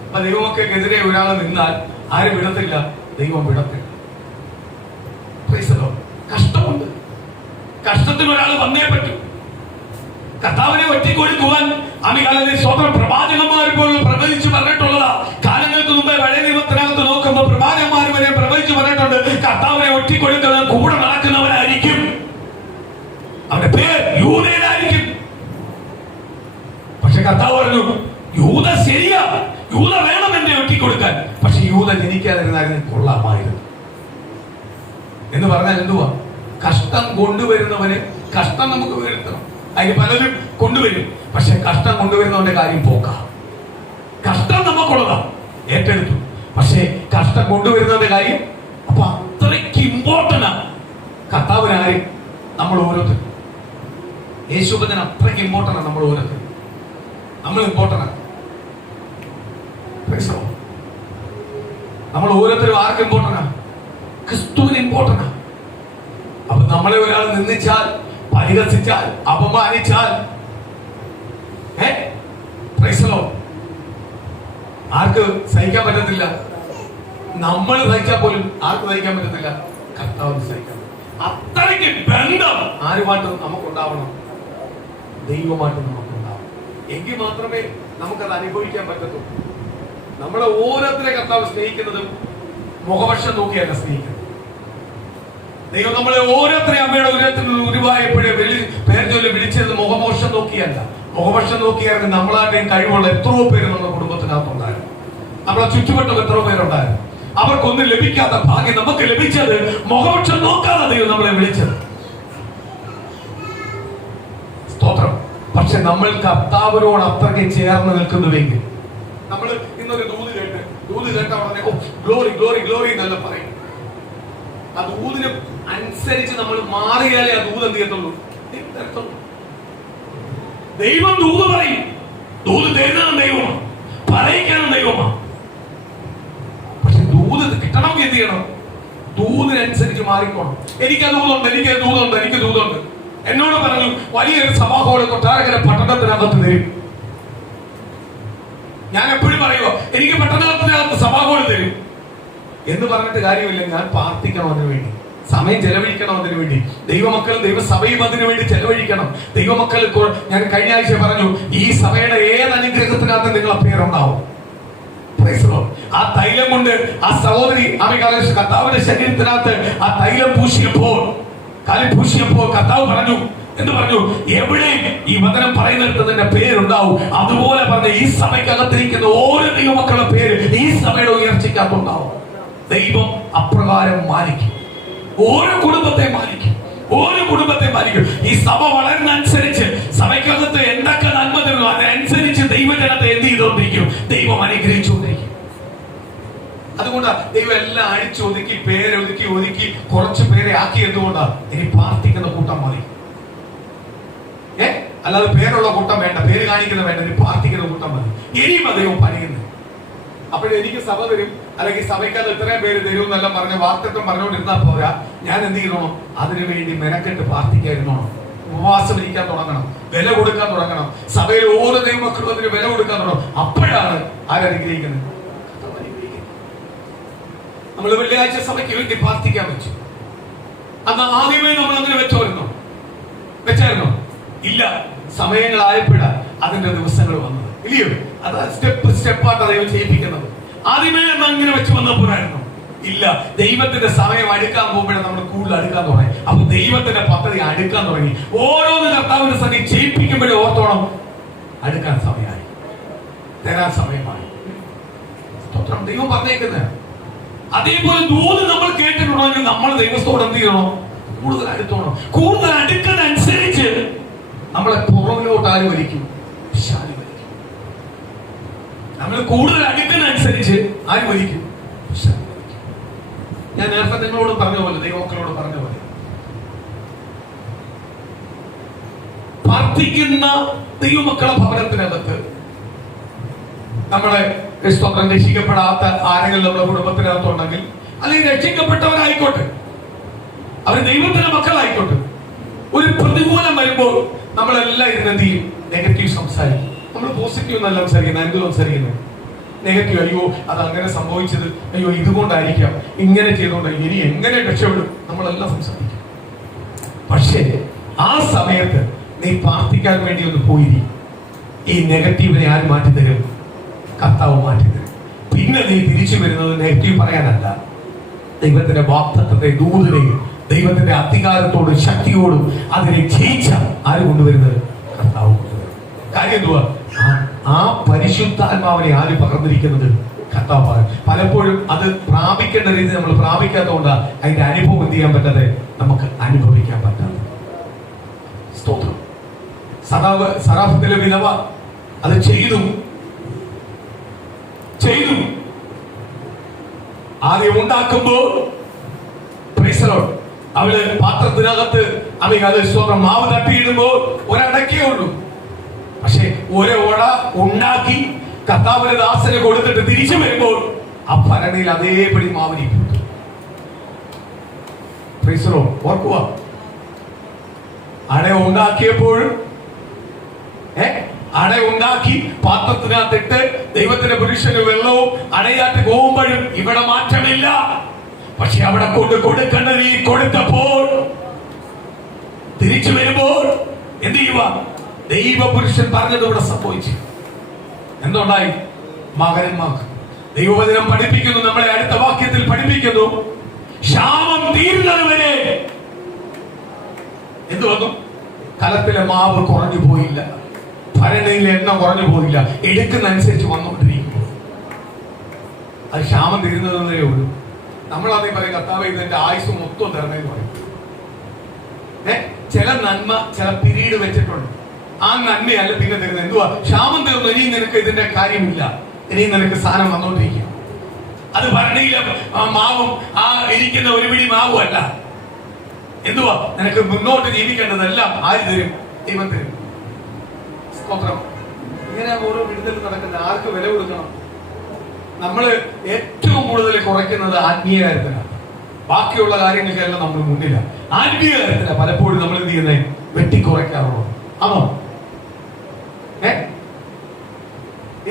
അപ്പൊ ദൈവമക്കൾക്കെതിരെ ഒരാൾ നിന്നാൽ ആരും വിടത്തില്ല, ദൈവം വിടത്തില്ല. കഷ്ടമുണ്ട്. കഷ്ടത്തിന് ഒരാൾ വന്നേ പറ്റും. കർത്താവിനെ ഒറ്റിക്കൊടുക്കുവാൻ ആമികാലത്തെ സ്വന്തം പ്രവാചകന്മാർ പോലും പ്രവചിച്ചു പറഞ്ഞിട്ടുള്ളതാ. കാലങ്ങൾക്ക് മുമ്പേ പഴയ നിയമത്തിനകത്ത് നോക്കുമ്പോൾ പ്രവാചകന്മാർ വരെ പ്രവചിച്ചു പറഞ്ഞിട്ടുണ്ട്, കർത്താവിനെ ഒറ്റിക്കൊടുക്കുന്നത് കൂടെ നടക്കുന്നവരായിരിക്കും. അവന്റെ പേര് യൂദയിലായിരിക്കും. പക്ഷെ കർത്താവ് പറഞ്ഞു, യൂദ ശരിയാ, യൂദ വേണം എന്നെ ഒറ്റിക്കൊടുക്കാൻ. പക്ഷെ യൂദ ജനിക്കാതിരുന്നാലും കൊള്ളാമായിരുന്നു എന്ന് പറഞ്ഞാൽ എന്തുവാ? കഷ്ടം കൊണ്ടുവരുന്നവന് കഷ്ടം നമുക്ക് വരുത്തണം. അതിന് പലരും കൊണ്ടുവരും. പക്ഷെ കഷ്ടം കൊണ്ടുവരുന്നവന്റെ കാര്യം പോക്കാം. കഷ്ടം നമുക്കുള്ളതാ, ഏറ്റെടുത്തു. പക്ഷെ കഷ്ടം കൊണ്ടുവരുന്നവന്റെ കാര്യം അപ്പൊ അത്രയ്ക്ക് ഇമ്പോർട്ടന്റ് ആണ്. കർത്താവിനാരും നമ്മൾ ഓരോരുത്തരും, യേശുവിന് അത്രയ്ക്ക് ഇമ്പോർട്ടന്റ് ആണ്. നമ്മൾ ഓരോരുത്തരും നമ്മൾ ഇമ്പോർട്ടന്റ് ആണ്. നമ്മൾ ഓരോരുത്തരും ആർക്ക് ഇമ്പോർട്ടന്റ് ആണ്? ക്രിസ്തുവിന് ഇമ്പോർട്ടന്റ് ആണ്. അപ്പൊ നമ്മളെ ഒരാൾ നിന്ദിച്ചാൽ, പരിഹസിച്ചാൽ, അപമാനിച്ചാൽ ആർക്ക് സഹിക്കാൻ പറ്റത്തില്ല? നമ്മൾ സഹിച്ചാൽ പോലും ആർക്ക് സഹിക്കാൻ പറ്റത്തില്ല? കർത്താവിന് സഹിക്കാൻ. അത്രയ്ക്ക് ബന്ധം ആരുമായിട്ട് നമുക്കുണ്ടാവണം? ദൈവമായിട്ട് നമുക്കുണ്ടാവണം. എങ്കിൽ മാത്രമേ നമുക്കത് അനുഭവിക്കാൻ പറ്റത്തുള്ളൂ. നമ്മളെ ഓരോരുത്തരെ കർത്താവ് സ്നേഹിക്കുന്നത് മുഖപക്ഷം നോക്കിയല്ല സ്നേഹിക്കുന്നത്. ദൈവം നമ്മളെ ഓരോരുത്തരെ അമ്മയുടെ ഉയരത്തിൽ ഉരുവായപ്പോഴേ പേര് ചൊല്ലി വിളിച്ചത് മുഖമോശം നോക്കിയല്ല. മുഖപക്ഷം നോക്കിയായിരുന്നു നമ്മളാരുടെയും കഴിവുള്ള എത്രയോ പേര് നമ്മുടെ കുടുംബത്തിനകത്തുണ്ടായിരുന്നു. നമ്മളെ ചുറ്റുവട്ടം എത്രയോ പേരുണ്ടായിരുന്നു. അവർക്കൊന്നും ലഭിക്കാത്ത ഭാഗ്യം നമുക്ക് ലഭിച്ചത് മുഖപക്ഷം നോക്കാതെ ദൈവം നമ്മളെ വിളിച്ചത്. സ്തോത്രം. പക്ഷെ നമ്മൾ കർത്താവിനോട് അത്രയ്ക്ക് ചേർന്ന് നിൽക്കുന്നുവെങ്കിൽ, നമ്മൾ ഇന്നൊരു ദൂത് കേട്ട ഉടനെ ഗ്ലോറി ഗ്ലോറി ഗ്ലോറി എന്നല്ല പറയും. ആ ദൂതിന് അനുസരിച്ച് നമ്മൾ മാറിയാലേ ആ ദൂത് എന്ത് ചെയ്യത്തുള്ളൂ? ദൈവം ദൂത് പറയും. ദൂത് തരുന്നതും ദൈവമാണ്, പറയിക്കാനും ദൈവമാണ്. പക്ഷെ ദൂത് കിട്ടണമെങ്കിൽ എന്ത് ചെയ്യണം? ദൂതിനനുസരിച്ച് മാറിക്കോണം. എനിക്ക് ദൂതുണ്ട്. എന്നോട് പറഞ്ഞു, വലിയൊരു സഭാഹോള് കൊട്ടാരക്കര പട്ടണത്തിനകത്ത് തരും. ഞാൻ എപ്പോഴും പറയുമോ, എനിക്ക് പട്ടണത്തിനകത്ത് സഭാഹോള് തരും എന്ന് പറഞ്ഞിട്ട് കാര്യമില്ല. ഞാൻ പ്രാർത്ഥിക്കണം അതിനു വേണ്ടി, സമയം ചെലവഴിക്കണം അതിനു വേണ്ടി. ദൈവമക്കളും ദൈവസഭയും അതിനു വേണ്ടി ചെലവഴിക്കണം. ദൈവമക്കൾ, ഞാൻ കഴിഞ്ഞ ആഴ്ച പറഞ്ഞു, ഈ സഭയുടെ ഏത് അനുഗ്രഹത്തിനകത്ത് നിങ്ങളെ പേരുണ്ടാവും. ആ തൈലം കൊണ്ട് ആ സഹോദരി കർത്താവിന്റെ ശരീരത്തിനകത്ത് ആ തൈലം പൂശിയപ്പോൾ കർത്താവ് പറഞ്ഞു, എന്ന് പറഞ്ഞു, എവിടെയും ഈ വചനം പറയുന്നിടത്ത് നിന്റെ പേരുണ്ടാവും. അതുപോലെ പറഞ്ഞ ഈ സഭയ്ക്കകത്തിരിക്കുന്ന ഓരോ ദൈവമക്കളുടെ പേര് ഈ സഭയുടെ ഉയർച്ചയ്ക്കകത്തുണ്ടാവും. ദൈവം അപ്രകാരം മാനിക്കും. ഓരോ കുടുംബത്തെ മാനിക്കും. ഈ സഭ വളരുന്ന അനുസരിച്ച് സഭയ്ക്കകത്ത് എന്തൊക്കെ നന്മ തരുന്നു അതിനനുസരിച്ച് ദൈവജനത്തെ എന്ത് ചെയ്തുകൊണ്ടിരിക്കും? ദൈവം അനുഗ്രഹിച്ചുകൊണ്ടിരിക്കും. അതുകൊണ്ടാ ദൈവം എല്ലാം അടിച്ചൊതുക്കി ഒതുക്കി കുറച്ച് പേരെ ആക്കി. എന്തുകൊണ്ടാ? ഇനി പ്രാർത്ഥിക്കുന്ന കൂട്ടം മതി. അല്ലാതെ പേരുള്ള കൂട്ടം വേണ്ട, പേര് കാണിക്കുന്ന വേണ്ട, ഇനി പ്രാർത്ഥിക്കുന്ന കൂട്ടം മതി. ഇനിയും ദൈവം പണിയുന്നത്. അപ്പോഴെനിക്ക് സഭ തരും, അല്ലെങ്കിൽ സഭയ്ക്കത് ഇത്രയും പേര് തരും എന്നെല്ലാം പറഞ്ഞ വാർത്തത്വം പറഞ്ഞുകൊണ്ടിരുന്നാൽ പോരാ. ഞാൻ എന്ത് ചെയ്യണോ? അതിനുവേണ്ടി മെനക്കെട്ട് പ്രാർത്ഥിക്കായിരുന്നോ? ഉപവാസം ഇരിക്കാൻ തുടങ്ങണം, വില കൊടുക്കാൻ തുടങ്ങണം. സഭയിൽ ഓരോ ദൈവമക്കളും അതിന് വില കൊടുക്കാൻ തുടങ്ങണം. അപ്പോഴാണ് ആരനുഗ്രഹിക്കുന്നത്? നമ്മൾ വെള്ളിയാഴ്ച സഭയ്ക്ക് വേണ്ടി പ്രാർത്ഥിക്കാൻ വെച്ചു. അന്ന് ആദ്യമേ നമ്മൾ അങ്ങനെ വെച്ചായിരുന്നോ? ഇല്ല. സമയങ്ങളായപ്പോഴാ അതിന്റെ ദിവസങ്ങൾ വന്നത്, ഇല്ലയോ? അത് സ്റ്റെപ്പായിട്ടാണ് ദൈവം ചെയ്യിപ്പിക്കുന്നത്. ആദ്യമേ അങ്ങനെ വെച്ച് വന്നപ്പോഴായിരുന്നു ഇല്ല. ദൈവത്തിന്റെ സമയം അടുക്കാൻ പോകുമ്പോഴേ നമ്മൾ കൂടുതൽ അടുക്കാൻ തുടങ്ങി. അപ്പൊ ദൈവത്തിന്റെ പദ്ധതി അടുക്കാൻ തുടങ്ങി. ഓരോന്ന് കർത്താവിന്റെ സന്നി ചെയ്യിപ്പിക്കുമ്പോഴേ ഓർത്തോണം, അടുക്കാൻ സമയമായി, തരാൻ സമയമായി. ദൈവം പറഞ്ഞേക്കുന്നത്. അതേപോലെ ദൂത് നമ്മൾ കേട്ടിട്ടുണ്ടെങ്കിൽ നമ്മൾ ദൈവത്തോട് എന്ത് ചെയ്യണം? കൂടുതൽ അടുത്തോണം. കൂടുതൽ അടുക്കുന്ന അനുസരിച്ച് നമ്മളെ പുറകിലോട്ട് ആര് വലിക്കും? ശാലി വലിക്കും. നമ്മൾ കൂടുതൽ അടുക്കുന്ന അനുസരിച്ച് ആര് വലിക്കും? ശാലി വലിക്കും. ഞാൻ നേരത്തെ നിങ്ങളോട് പറഞ്ഞ പോലെ, ദൈവമക്കളോട് പറഞ്ഞ പോലെ, പ്രാർത്ഥിക്കുന്ന ദൈവമക്കളെ ഭവനത്തിനകത്ത് നമ്മളെ സ്തോത്രം രക്ഷിക്കപ്പെടാത്ത ആരെങ്കിലും നമ്മുടെ കുടുംബത്തിനകത്തുണ്ടെങ്കിൽ, അല്ലെങ്കിൽ രക്ഷിക്കപ്പെട്ടവരായിക്കോട്ടെ, അവർ ദൈവത്തിന്റെ മക്കളായിക്കോട്ടെ, ഒരു പ്രതികൂലം വരുമ്പോൾ നമ്മളെല്ലാം ഇരുന്ന് എന്ത് ചെയ്യും? നെഗറ്റീവ് സംസാരിക്കും. നമ്മൾ പോസിറ്റീവ് എന്നല്ല സംസാരിക്കുന്നത്, എന്ത് സംസാരിക്കുന്നത്? നെഗറ്റീവ്. അയ്യോ അത് അങ്ങനെ സംഭവിച്ചത്, അയ്യോ ഇതുകൊണ്ടായിരിക്കാം, ഇങ്ങനെ ചെയ്തുകൊണ്ടായിരിക്കും, ഇനി എങ്ങനെ രക്ഷപ്പെടും, നമ്മളെല്ലാം സംസാരിക്കും. പക്ഷേ ആ സമയത്ത് നീ പ്രാർത്ഥിക്കാൻ വേണ്ടി ഒന്ന് പോയി, ഈ നെഗറ്റീവിനെ ആര് മാറ്റിത്തരും? കർത്താവ് മാറ്റിത്തരും. പിന്നെ നീ തിരിച്ചു വരുന്നത് നെഗറ്റീവ് പറയാനല്ല, ദൈവത്തിന്റെ വാഗ്ദത്തത്തെ ദൂതനെയും ദൈവത്തിന്റെ അധികാരത്തോടും ശക്തിയോടും അതിനെ ജയിച്ച ആര് കൊണ്ടുവരുന്നത്? കർത്താവ് കൊണ്ടുവരുന്നത്. കാര്യം എന്തുവാ? ആ പരിശുദ്ധാത്മാവിനെ ആര് പകർന്നിരിക്കുന്നത്? കർത്താവ്. പലപ്പോഴും അത് പ്രാപിക്കേണ്ട രീതി നമ്മൾ പ്രാപിക്കാത്തതുകൊണ്ടാണ് അതിന്റെ അനുഭവം എന്ത് ചെയ്യാൻ പറ്റാതെ നമുക്ക് അനുഭവിക്കാൻ പറ്റാതെ. സ്തോത്രം. സറാഫത്തിലെ വിധവ അത് ചെയ്തു. ആദ്യം ഉണ്ടാക്കുമ്പോൾ അവള് പാത്രത്തിനകത്ത് സ്വന്തം മാവ് തട്ടിയിടുമ്പോൾ ഒരടക്കേ ഉള്ളൂ. പക്ഷെ ഒരൊട ഉണ്ടാക്കി കർത്താവിന്റെ ദാസനെ കൊടുത്തിട്ട് തിരിച്ചു വരുമ്പോൾ ആ ഭരണിയിൽ അതേപടി മാവിരിക്കും. ഓർക്കുക, അട ഉണ്ടാക്കിയപ്പോഴും അട ഉണ്ടാക്കി പാത്രത്തിനകത്തിട്ട് ദൈവത്തിന്റെ പുരുഷന് വെള്ളവും അടയാട്ട് പോകുമ്പോഴും ഇവിടെ മാറ്റമില്ല. പക്ഷെ അവിടെ കൊടുക്കേണ്ട നീ കൊടുത്തപ്പോൾ തിരിച്ചു വരുമ്പോൾ എന്ത് ചെയ്യുക? ദൈവപുരുഷൻ പറഞ്ഞത് ഇവിടെ സംഭവിച്ചു. എന്തുണ്ടായി? മകന്മാർക്ക് ദൈവവചനം പഠിപ്പിക്കുന്നു, നമ്മളെ അടുത്ത വാക്യത്തിൽ പഠിപ്പിക്കുന്നു, ക്ഷാമം തീരുന്നത് വരെ എന്ത് വന്നു? കലത്തിലെ മാവ് കുറഞ്ഞു പോയില്ല, ഭരണിയിലെ എണ്ണ കുറഞ്ഞു പോയില്ല, എടുക്കുന്ന അനുസരിച്ച് വന്നുകൊണ്ടിരിക്കും. അത് ക്ഷാമം തീരുന്നതേ ഉള്ളൂ. നമ്മളതേ പറയും, കർത്താവ് ഇതിന്റെ ആയുസ് മൊത്തം തരണേന്ന് പറയും. ചില നന്മ ചില പിരീഡ് വെച്ചിട്ടുണ്ട്. ആ നന്മയല്ല പിന്നെ തരുന്നത്. എന്തുവാ? ക്ഷാമം തീർന്നു, ഇനിയും നിനക്ക് ഇതിന്റെ കാര്യമില്ല, ഇനിയും നിനക്ക് സാധനം വന്നോണ്ടിരിക്കും. അത് ഭരണിയിലെ മാവും ആ ഇരിക്കുന്ന ഒരു പിടി മാവും അല്ല. എന്തുവാ? നിനക്ക് മുന്നോട്ട് ജീവിക്കേണ്ടതെല്ലാം ആര് തരും? ദൈവം തരും. സ്തോത്രം. ഇങ്ങനെ ഓരോ വിടുതൽ നടക്കുന്നത്. ആർക്ക് വില കൊടുക്കണം? നമ്മള് ഏറ്റവും കൂടുതൽ കുറയ്ക്കുന്നത് ആത്മീയ കാര്യത്തിലാണ്. ബാക്കിയുള്ള കാര്യങ്ങൾക്കെല്ലാം നമ്മൾ മുന്നില്ല. ആത്മീയ കാര്യത്തിലാണ് പലപ്പോഴും നമ്മൾ എന്ത് ചെയ്യുന്നത്? വെട്ടിക്കുറയ്ക്കാറുള്ളൂ. ആണോ?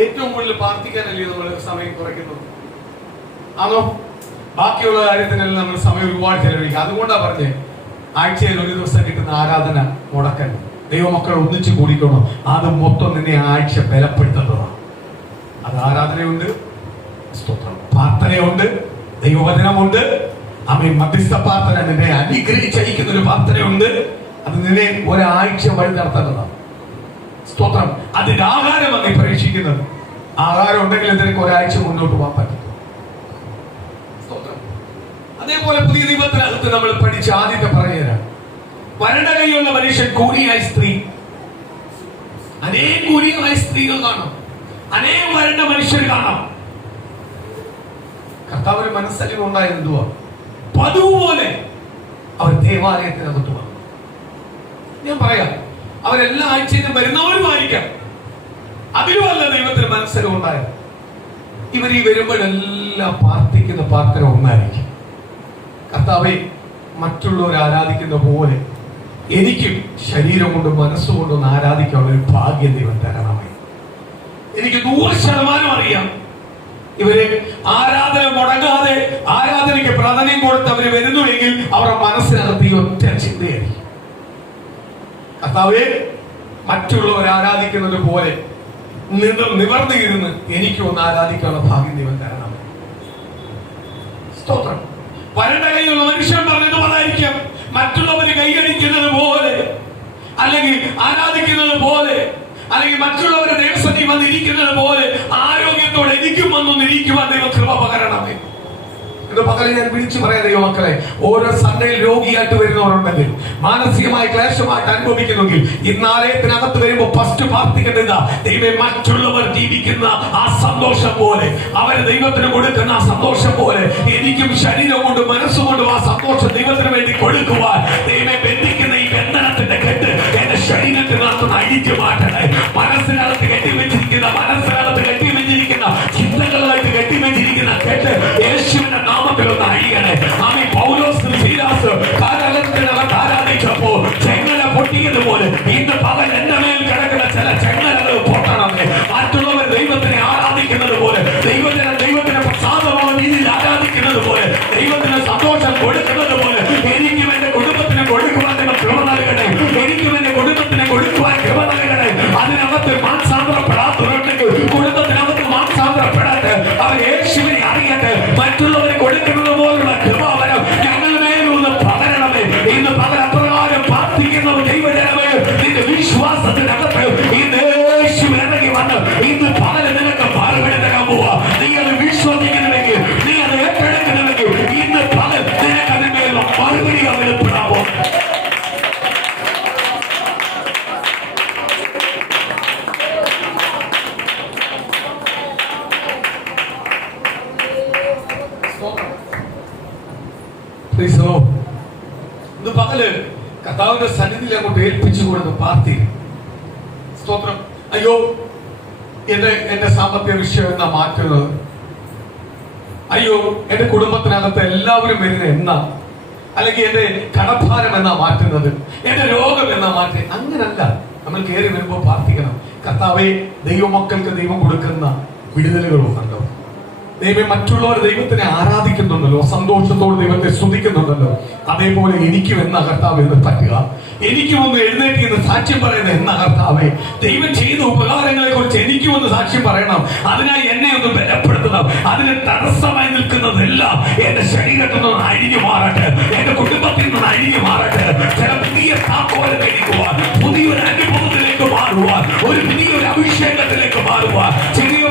ഏറ്റവും കൂടുതൽ പ്രാർത്ഥിക്കാനല്ലേ നമ്മൾ സമയം കുറയ്ക്കുന്നത്? ആണോ? ബാക്കിയുള്ള കാര്യത്തിനെല്ലാം നമ്മൾ സമയം ഒരുപാട് ചെലവഴിക്കുക. അതുകൊണ്ടാ പറഞ്ഞേ, ആഴ്ചയിൽ ഒരു ദിവസം കിട്ടുന്ന ആരാധന മുടക്കൽ. ദൈവമക്കൾ ഒന്നിച്ചു കൂടിക്കണോ? അത് മൊത്തം നിന്നെ ആഴ്ച ബലപ്പെടുത്തുന്നതാണ്. അത് ആരാധനയുണ്ട്, പ്രാർത്ഥനയുണ്ട്, ദൈവവചനമുണ്ട്, മധ്യസ്ഥ പ്രാർത്ഥന നിന്നെ അനുഗ്രഹിച്ചയക്കുന്ന ഒരു പ്രാർത്ഥനയുണ്ട്. അത് നിന്നെ ഒരാഴ്ച വഴി നടത്തേണ്ടതാണ്. സ്തോത്രം. അതിന്റെ ആഹാരമാണ് നീ പരീക്ഷിക്കുന്നത്. ആഹാരം ഉണ്ടെങ്കിൽ നിനക്ക് ഒരാഴ്ച മുന്നോട്ട് പോകാൻ പറ്റും. സ്തോത്രം. അതേപോലെ പുതിയ നിയമത്തിനകത്ത് നമ്മൾ പഠിച്ച ആദ്യത്തെ പറഞ്ഞുതരാം. വരണ്ട കൈയുള്ള മനുഷ്യൻ കൂനിയായ സ്ത്രീ. അനേകം കൂനിയായ സ്ത്രീകൾ കാണാം, അനേകം വരണ്ട മനുഷ്യർ കാണാം. കർത്താവിന് മനസ്സലിവ് ഉണ്ടായത് എന്തുവാ? പതുപോലെ അവർ ദേവാലയത്തിനകത്ത് വന്നു. ഞാൻ പറയാം, അവരെല്ലാ ആഴ്ചയിലും വരുന്നവരുമായിരിക്കാം, അതിലുമല്ല ദൈവത്തിന് മനസ്സലിവ് ഉണ്ടായത്. ഇവർ ഈ വരുമ്പോഴെല്ലാം പ്രാർത്ഥിക്കുന്ന പ്രാർത്ഥന ഒന്നായിരിക്കും: കർത്താവെ, മറ്റുള്ളവർ ആരാധിക്കുന്ന പോലെ എനിക്കും ശരീരം കൊണ്ടും മനസ്സുകൊണ്ടും ഒന്ന് ആരാധിക്കാനുള്ള ഒരു ഭാഗ്യം ദൈവം തരണമേ. എനിക്ക് 100% അറിയാം, ഇവര് ആരാധന മുടങ്ങാതെ ആരാധനയ്ക്ക് പ്രാധാന്യം കൊടുത്ത് അവര് വരുന്നുവെങ്കിൽ അവരുടെ മനസ്സിനകത്ത് ഈ ഒറ്റ ചിന്തയായിരിക്കും: കർത്താവേ, മറ്റുള്ളവർ ആരാധിക്കുന്നത് പോലെ നിവർന്നിരുന്ന് എനിക്കും ഒന്ന് ആരാധിക്കാനുള്ള ഭാഗ്യം ദൈവം തരണമേ. സ്തോത്രം. വരണ്ട കൈയുള്ള മനുഷ്യൻ പറഞ്ഞത് അതായിരിക്കാം: മറ്റുള്ളവര് കൈയടിക്കുന്നത് പോലെ, അല്ലെങ്കിൽ ആരാധിക്കുന്നത് പോലെ, അല്ലെങ്കിൽ മറ്റുള്ളവരുടെ ദേവസത്തിൽ വന്നിരിക്കുന്നത് പോലെ ആരോഗ്യത്തോടെ എനിക്കും വന്നൊന്നിരിക്കുവാൻ ദൈവം കൃപ പകരണമേ. ഇന്ന് പകരം ഞാൻ വിളിച്ചു പറയാം, ദൈവമക്കളെ, ഓരോ സൺഡേയിൽ രോഗിയായിട്ട് വരുന്നവരുണ്ടെങ്കിൽ, മാനസികമായി ക്ലേശമായിട്ട് അനുഭവിക്കുന്നെങ്കിൽ, ഇന്നാലയത്തിനകത്ത് വരുമ്പോൾ ഫസ്റ്റ് പ്രാർത്ഥിക്കേണ്ടത് ദൈവമേ, മറ്റുള്ളവർ ജീവിക്കുന്ന ആ സന്തോഷം പോലെ, അവർ ദൈവത്തിന് കൊടുക്കുന്ന ആ സന്തോഷം പോലെ എനിക്കും ശരീരം കൊണ്ടും മനസ്സുകൊണ്ടും ആ സന്തോഷം ദൈവത്തിന് വേണ്ടി കൊടുക്കുവാൻ ദൈവമേ, ബന്ധിക്കുന്ന ഈ ബന്ധനത്തിന്റെ കെട്ട് എന്റെ ശരീരത്തിനകത്ത് അഴിച്ചു മാറ്റണേ. മനസ്സിനകത്ത് കെട്ടിവെച്ചിരിക്കുന്ന ചിന്തകളായിട്ട് കെട്ടിവെച്ചിരിക്കുന്ന കെട്ട് യേശുവിന്റെ നാമത്തിലൊന്ന് അഴിയണേ. ആമേൻ. പൗലോസ് ശീലാസ് കാലഘട്ടത്തിനകത്ത് ആരാധിച്ചപ്പോൾ ചെങ്ങല പൊട്ടിയതുപോലെ ഇന്ന് പകൽ എന്റെ മേൽ കിടക്കുന്ന ചില ചെങ്ങലകൾ പൊട്ടണമേ. മറ്റുള്ളവർ ദൈവത്തിനെ ആരാധിക്കുന്നത് പോലെ, ദൈവത്തിന് പ്രസാദമായ രീതിയിൽ ആരാധിക്കുന്നത് പോലെ, ദൈവത്തിന് സന്തോഷം കൊടുക്കുന്നത് പോലെ എനിക്കും എന്റെ കുടുംബത്തിന് കൊടുക്കുവാൻ കൃപ നൽകണേ. എനിക്കും എന്റെ കുടുംബത്തിന് കൊടുക്കുവാൻ കൃപ നൽകണേ. അതിനകത്ത് മാനസാന്തരപ്പെടാത്തവരുണ്ടെങ്കിൽ കുടുംബത്തിനകത്ത് മാനസാന്തരപ്പെടാത്ത അവർ യേശുവിനെ അറിയട്ടെ. മറ്റുള്ളവരെ കൊടുക്കുന്നത് പോലുള്ള കൃപാവരം ഞങ്ങളുടെ മേലൊന്ന് പകരണമേ. ഇന്ന് പകൽ അപ്രകാരം പ്രാർത്ഥിക്കുന്നവർ ദൈവജനമേ, നിന്റെ വിശ്വാസത്തിനകത്ത് ഇന്ന് യേശു ഇറങ്ങി വന്ന് ഇന്ന് പകൽ നിനക്ക് മറുപടി തരാൻ പോവാ. നീ അത് വിശ്വസിക്കുന്നുവെങ്കിൽ, നീ അത് ഏറ്റെടുക്കുന്നുവെങ്കിൽ ഇന്ന് പകൽ നിനക്ക് അതിന്മേലുള്ള മറുപടി വെളിപ്പെടാമോ? ഇന്ന് പകല് കർത്താവിന്റെ സന്നിധിയിൽ അങ്ങോട്ട് ഏൽപ്പിച്ചു കൊടുത്ത് പ്രാർത്ഥിക്കും. സ്തോത്രം. അയ്യോ, എന്റെ സാമ്പത്തിക വിഷയം എന്നാ മാറ്റുന്നത്? അയ്യോ, എന്റെ കുടുംബത്തിനകത്ത് എല്ലാവരും വരുന്നത് എന്നാ? അല്ലെങ്കിൽ എന്റെ കടഭാരം എന്നാ മാറ്റുന്നത്? എന്റെ രോഗം എന്നാ മാറ്റുന്നത്? അങ്ങനല്ല. നമ്മൾ കയറി വരുമ്പോൾ പ്രാർത്ഥിക്കണം: കർത്താവേ, ദൈവമക്കൾക്ക് ദൈവം കൊടുക്കുന്ന വിടുതലുകളുണ്ടല്ലോ. ദൈവം മറ്റുള്ളവർ ദൈവത്തിനെ ആരാധിക്കുന്നുണ്ടല്ലോ, സന്തോഷത്തോട് ദൈവത്തെ സ്തുതിക്കുന്നുണ്ടല്ലോ. അതേപോലെ എനിക്കും എന്ന കർത്താവ് എന്ന് പറ്റുക. എനിക്കും ഒന്ന് എഴുന്നേറ്റ് എന്ന് സാക്ഷ്യം പറയുന്നത് എന്ന കർത്താവേ, ദൈവം ചെയ്ത ഉപകാരങ്ങളെ കുറിച്ച് എനിക്കും ഒന്ന് സാക്ഷ്യം പറയണം. അതിനായി എന്നെ ഒന്ന് ബലപ്പെടുത്തണം. അതിന് തടസ്സമായി നിൽക്കുന്നതെല്ലാം എന്റെ ശരീരത്തിൽ നിന്ന് അഴിഞ്ഞു മാറട്ടെ, എന്റെ കുടുംബത്തിൽ നിന്ന് അഴിഞ്ഞു മാറട്ടെ. ചില പുതിയ താക്കോല് മേടിക്കുവാൻ, പുതിയൊരു അനുഭവത്തിലേക്ക് മാറുവാൻ, ഒരു പുതിയൊരു അഭിഷേകത്തിലേക്ക് മാറുവാൻ, ചെറിയ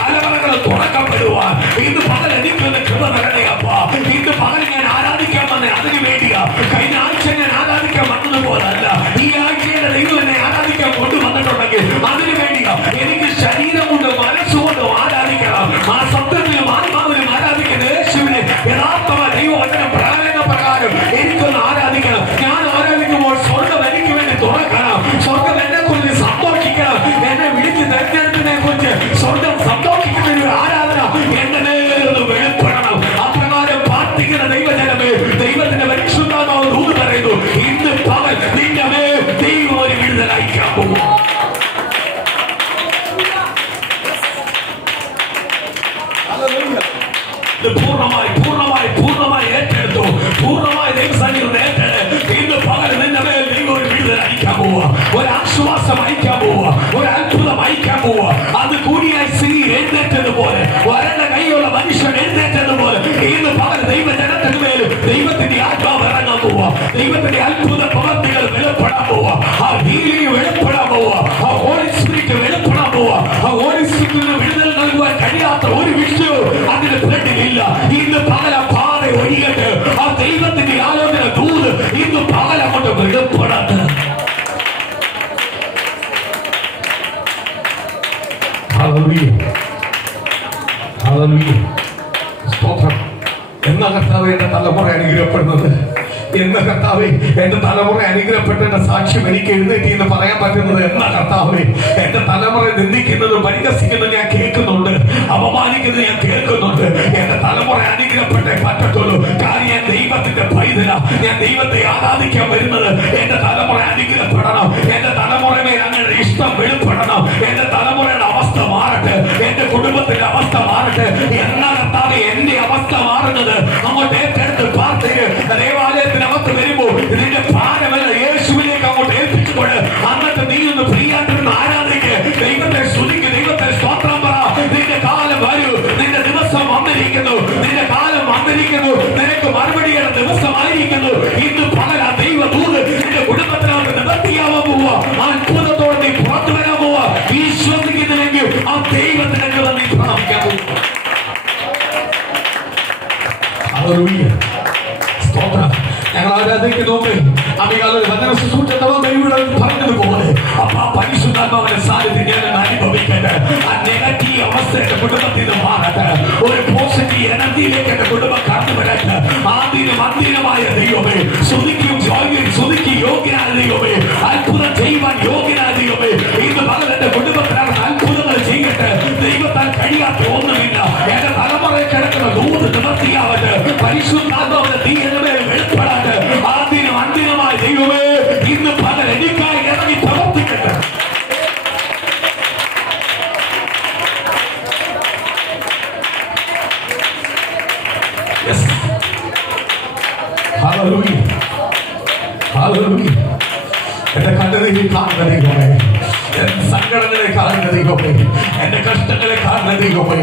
കലവറകൾ തുറക്കപ്പെടുവാൻ ഇന്ന് പകൽ എനിക്കൊന്ന് കൃപ തരണേ അപ്പാ. ഇന്ന് പകൽ ഞാൻ ആരാധിക്കാൻ വന്നേ അതിനു വേണ്ടിയാ. കഴിഞ്ഞ ആഴ്ച ഞാൻ ആരാധിക്കാൻ വന്നതുപോലല്ല, ഈ ആഴ്ചയുടെ ദൈവം എന്നെ ആരാധിക്കാൻ കൊണ്ടുവന്നിട്ടുണ്ടെങ്കിൽ അതിനു വേണ്ടിയാ. എനിക്ക് ശരീരം കൊണ്ടും മനസ്സുകൊണ്ടും ആരാധിക്കണം. ആ സത്യത്തിലും ആത്മാവിലും ആരാധിക്കുന്ന യേശുവിനെ യഥാർത്ഥമായ ദൈവവചനം പ്രകാരം എനിക്കൊന്ന് ആരാധിക്കണം. ഞാൻ ആരാധിക്കുമ്പോൾ സ്വർഗം എനിക്ക് വേണ്ടി തുറക്കണം. സ്വർഗം എന്നെ കുറിച്ച് സന്തോഷിക്കണം. എന്നെ വിളിച്ച് തെരഞ്ഞെടുപ്പിനെ കുറിച്ച് സ്വർഗം സന്തോഷിക്കുന്ന ഒരു ആരാധന എന്റെ നേരിലൊന്ന് വെളിപ്പെടണം. അപ്രകാരം പ്രാർത്ഥിക്കുന്ന ദൈവജനമേ, ദൈവത്തിന്റെ പരിശുദ്ധാത്മാവ് ദൂത് പറയുന്നു: ഇന്ന് പകൽ നിന്റെ മേൽ ദൈവം ഒരു വിടുതൽ അയക്കാൻ പോകും. പൂർണ്ണമായി ഏറ്റെടുത്തു. പൂർണ്ണമായി ദൈവസന്നിധിയിൽ ഏറ്റെടുത്ത് ഇന്ന് പകൽ നിന്റെ മേൽ ദൈവം ഒരു വിടുതൽ അയക്കാൻ പോവുക. ഒരു ആശ്വാസം അയക്കാൻ പോവുക. ഒരു അത്ഭുതം അയക്കാൻ പോവുക. അത് കൂടിയായി സ്ത്രീ എഴുന്നേറ്റതുപോലെ, വരണ്ട കൈയുള്ള മനുഷ്യൻ എഴുന്നേറ്റതുപോലെ ഇന്ന് പകൽ ദൈവജനത്തിന് മേലും ദൈവത്തിന്റെ ആത്മാവ് ഇറങ്ങാൻ പോവുക. ദൈവത്തിന്റെ അത്ഭുത പ്രവർത്തികൾ വെളിപ്പെടാൻ പോവുക. ആ ഹീലിംഗ് വെളിപ്പെടാൻ പോവുക. ആ ഹോളി സ്പിരിറ്റ് വെളിപ്പെടാൻ പോവുക. ആ ഹോളി സ്പിരിറ്റിന് വിടുതൽ നൽകുവാൻ കഴിയാത്ത ഒരു വിഷയവും അതിന് ഫ്രണ്ടിലില്ല. ഇന്ന് പകൽ ആ പാത ഒഴിയട്ടെ. ആ ദൈവത്തിന്റെ ആലോചന ദൂത് ഇന്ന് പകൽ അങ്ങോട്ട് വെളിപ്പെടാത്ത Hallelujah. Hallelujah. എന്ന കർത്താവ് എന്റെ തലമുറ അനുഗ്രഹപ്പെടുന്നത്, എന്ന കർത്താവ് എന്റെ തലമുറ അനുഗ്രഹപ്പെട്ട സാക്ഷ്യം എനിക്ക് എഴുന്നേറ്റ് എന്ന് പറയാൻ പറ്റുന്നത്, എന്ന കർത്താവ് എന്റെ തലമുറ നിന്ദിക്കുന്നതും പരിഹസിക്കുന്നതും ഞാൻ കേൾക്കുന്നുണ്ട്, അപമാനിക്കുന്നത് ഞാൻ കേൾക്കുന്നുണ്ട്. എന്റെ തലമുറ അനുഗ്രഹപ്പെട്ടേ പറ്റത്തുള്ളൂ. കാര്യം ഞാൻ ദൈവത്തിന്റെ പൈതല, ഞാൻ ദൈവത്തെ ആരാധിക്കാൻ വരുന്നത്. എന്റെ തലമുറ അനുഗ്രഹപ്പെടണം, എന്റെ തലമുറയെ അങ്ങനെ ഇഷ്ടം വെളിപ്പെടണം, എന്റെ തലമുറയുടെ അവസ്ഥ മാറട്ടെ, എന്റെ കുടുംബത്തിന്റെ അവസ്ഥ മാറട്ടെ. എന്ന കർത്താവ് എന്റെ അവസ്ഥ മാറുന്നത് അങ്ങോട്ട് ഏറ്റെടുത്ത് പ്രാർത്ഥിക്ക്. ദേവാലയത്തിനകത്ത് വരുമ്പോൾ ഇതിന്റെ ഭാരമല്ല യേശുവിലേക്ക് അങ്ങോട്ട് ഏൽപ്പിച്ചുകൊണ്ട് അന്നത്തെ നീ ഒന്ന് പ്രിയായിട്ടിരുന്ന് ആരാധിക്ക്, ദൈവത്തെ സ്തുതിക്ക്, ദൈവത്തെ സ്തോത്രം പറ. നിന്റെ കാലം വരൂ, നിന്റെ ദിവസം വന്നിരിക്കുന്നു, നിന്റെ കാലം വന്നിരിക്കുന്നു, നിനക്ക് മറുപടിയുടെ ദിവസമായിരിക്കുന്നു. ഇന്ന് പകൽ ആ ദൈവ ദൂത് നിന്റെ കുടുംബത്തിനകത്ത് നിവർത്തിയാവാൻ പോവുക, അത്ഭുതത്തോടെ നീ പുറത്തു വരാൻ പോവുക. വിശ്വസിക്കുന്നില്ലെങ്കിൽ ആ ദൈവത്തിനെങ്കിൽ നീ പ്രാപിക്കാൻ പോവുക. ഞങ്ങൾ ആരാധിക്കുന്നു. പറഞ്ഞതുപോലെ അപ്പൊ പരിശുദ്ധാത്മാവിന്റെ സാന്നിധ്യം ഞാൻ അനുഭവിക്കട്ടെ. ആ നെഗറ്റീവ് അവസ്ഥ എന്റെ കുടുംബത്തിൽ നിന്ന് മാറട്ടെ, ഒരു പോസിറ്റീവ് എനർജിയിലേക്ക് എന്റെ കുടുംബം കടന്നു വരട്ടെ. അന്തിരമായ ദൈവമേ, സ്തുതിക്കും യോഗ്യനായ ദൈവമേ, അത്ഭുതം ചെയ്യുവാൻ യോഗ്യനായ ദൈവമേ, ഇന്ന് പകൽ എന്റെ കുടുംബത്തിനകത്ത് അത്ഭുതങ്ങൾ ചെയ്യട്ടെ. ദൈവത്താൽ കഴിയാത്ത ഒന്നുമില്ല. എന്റെ തലമുറയിൽ കിടക്കുന്ന ദൂത് നിവർത്തിയാവട്ടെ. പരിശുദ്ധാത്മാവിന്റെ തീ എന്റെ മേൽ വെളിപ്പെടാതെ അന്തിരമായ ദൈവമേ, ഇന്ന് പകൽ എനിക്കായി ഇറങ്ങി പ്രവർത്തിക്കട്ടെ. എന്റെ കണ്ണുനീരിൽ കാണുന്ന ദൈവമേ, എന്റെ സങ്കടങ്ങളെ കാണുന്ന ദൈവമേ, എന്റെ കഷ്ടങ്ങളെ കാണുന്ന ദൈവമേ,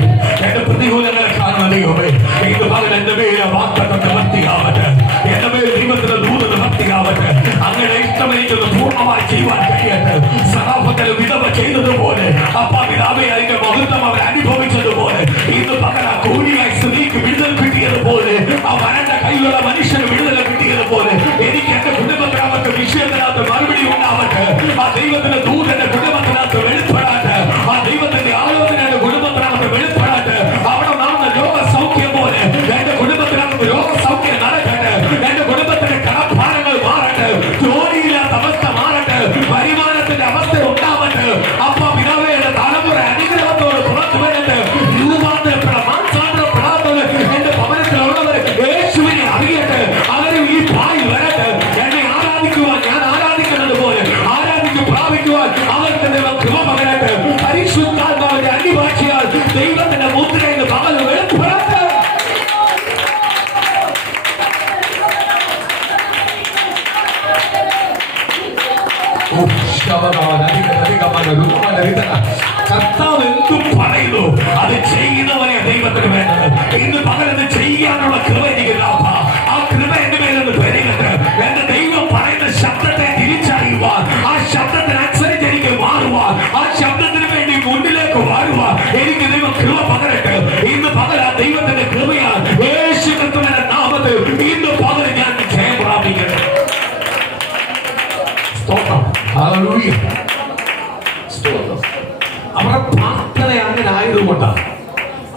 എന്റെ പ്രതികൂലങ്ങളെ കാണുന്ന ദൈവമേ, ഇത് പകൽ എന്റെ മേലെ വാഗ്ദത്തം നിവർത്തിയാവട്ടെ, എന്റെ മേൽ ദൈവത്തിന്റെ ദൂത് നിവർത്തിയാവട്ടെ. അങ്ങനെ ഇഷ്ടം എനിക്കൊന്ന് പൂർണ്ണമായി ചെയ്യുവാൻ കഴിയട്ടെ. സറാഫത്തിലെ വിധവ ചെയ്തതുപോലെ അപ്പാവിതാവെ അതിന്റെ മഹത്വം അവർ അനുഭവിച്ചതുപോലെ ഇന്ന് പകൽ ആ കൂലിയായി സ്ത്രീക്ക് വിടുതൽ കിട്ടിയതുപോലെ ആ വരന്റെ കയ്യിലുള്ള മനുഷ്യന് വിടുതൽ കിട്ടിയതുപോലെ എനിക്ക് എന്റെ കുടുംബത്തിനകത്ത് വിഷയത്തിനകത്ത് മറുപടി ഉണ്ടാവട്ടെ. ആ ദൈവത്തിന്റെ ദൂത് എന്റെ കുടുംബത്തിനകത്ത് വെളിപ്പെടാട്ടെ. ആ ദൈവത്തിന്റെ ആലോചന എന്റെ കുടുംബത്തിനകത്ത് വെളിപ്പെടാട്ടെ. അവിടെ നടന്ന രോഗസൗഖ്യം പോലെ എന്റെ കുടുംബത്തിനകത്ത് രോഗസൗഖ്യം നടക്കട്ടെ. എന്റെ കുടുംബത്തിന്റെ കടഭാരങ്ങൾ മാറട്ടെ, ജോലിയില്ലാത്ത അവസ്ഥ മാറട്ടെ, വരുമാനത്തിന്റെ അവസ്ഥ ഉണ്ടാവട്ടെ. അപ്പ പിതാവയുടെ തലമുറ അനുഗ്രഹത്തോട് പുറത്തു വരട്ടെ. മാനസാന്തരപ്പെടാത്തത് എന്റെ ഭവനത്തിലുള്ളവർ യേശുവിനെ അറിയട്ടെ. അവരും ഈ പായിൽ വരട്ടെ. എന്നെ ആരാധിക്കുവാൻ ഞാൻ ആരാധിക്കുന്നത് പോലെ ആരാധിച്ചു പ്രാപിക്കുവാൻ അവർക്ക് ദൈവം കൃപ പകരട്ടെ. പരിശുദ്ധാത്മാവിന്റെ അന്യഭാഷയാൽ ദൈവത്തിന്റെ മുദ്രയിൽ പകൽ വെളിപ്പെടട്ടെ. കർത്താവ് എന്തും പറയുന്നു അത് ചെയ്യുന്നവരെ ദൈവത്തിന് വേണ്ടത്. ഇന്ന് പകലത് ചെയ്യാനുള്ള കൃപ എനിക്ക് ആ കൃപ എന്റെ മേലൊന്ന് പെരുകട്ടെ. എന്റെ ദൈവം പറയുന്ന ശബ്ദത്തെ തിരിച്ചറിയുവാൻ, ആ ശബ്ദത്തിനനുസരിച്ച് എനിക്ക് മാറുവാൻ, ആ ശബ്ദത്തിന് വേണ്ടി മുന്നിലേക്ക് വാഴുവാൻ എനിക്ക് ദൈവം കൃപ പകരട്ടെ. ഇന്ന് പകൽ ആ ദൈവത്തിന്റെ കൃപയാൽ യേശു ക്രിസ്തുവിന്റെ നാമത്തിൽ ഇന്ന് പകൽ ഞാൻ ജയം പ്രാപിക്കട്ടെ. അവരുടെ പ്രാർത്ഥന അങ്ങനെ ആയതുകൊണ്ടാണ്,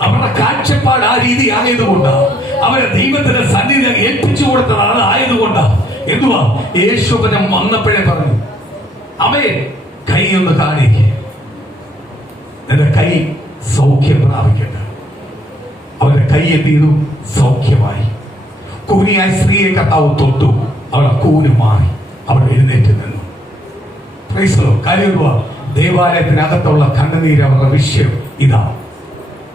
അവരുടെ കാഴ്ചപ്പാട് ആ രീതി ആയതുകൊണ്ടാണ്, അവരെ ദൈവത്തിന്റെ സന്നിധി ഏൽപ്പിച്ചു കൊടുത്തതാണ് ആയതുകൊണ്ടാണ്. എന്തുവാ യേശുവനം വന്നപ്പോഴേ പറഞ്ഞു, അവയെ കൈ ഒന്ന് കാണിക്ക്, എന്റെ കൈ സൗഖ്യം പ്രാപിക്കട്ടെ. അവരുടെ കൈ എന്ത് ചെയ്തു? സൗഖ്യമായി. കൂനിയായ സ്ത്രീയെ കർത്താവ് തൊട്ടു, അവരുടെ കൂന് മാറി, അവർ എഴുന്നേറ്റ് നിന്നു. കാര്യം ദേവാലയത്തിനകത്തുള്ള കണ്ണുനീര് അവരുടെ വിഷയം ഇതാ.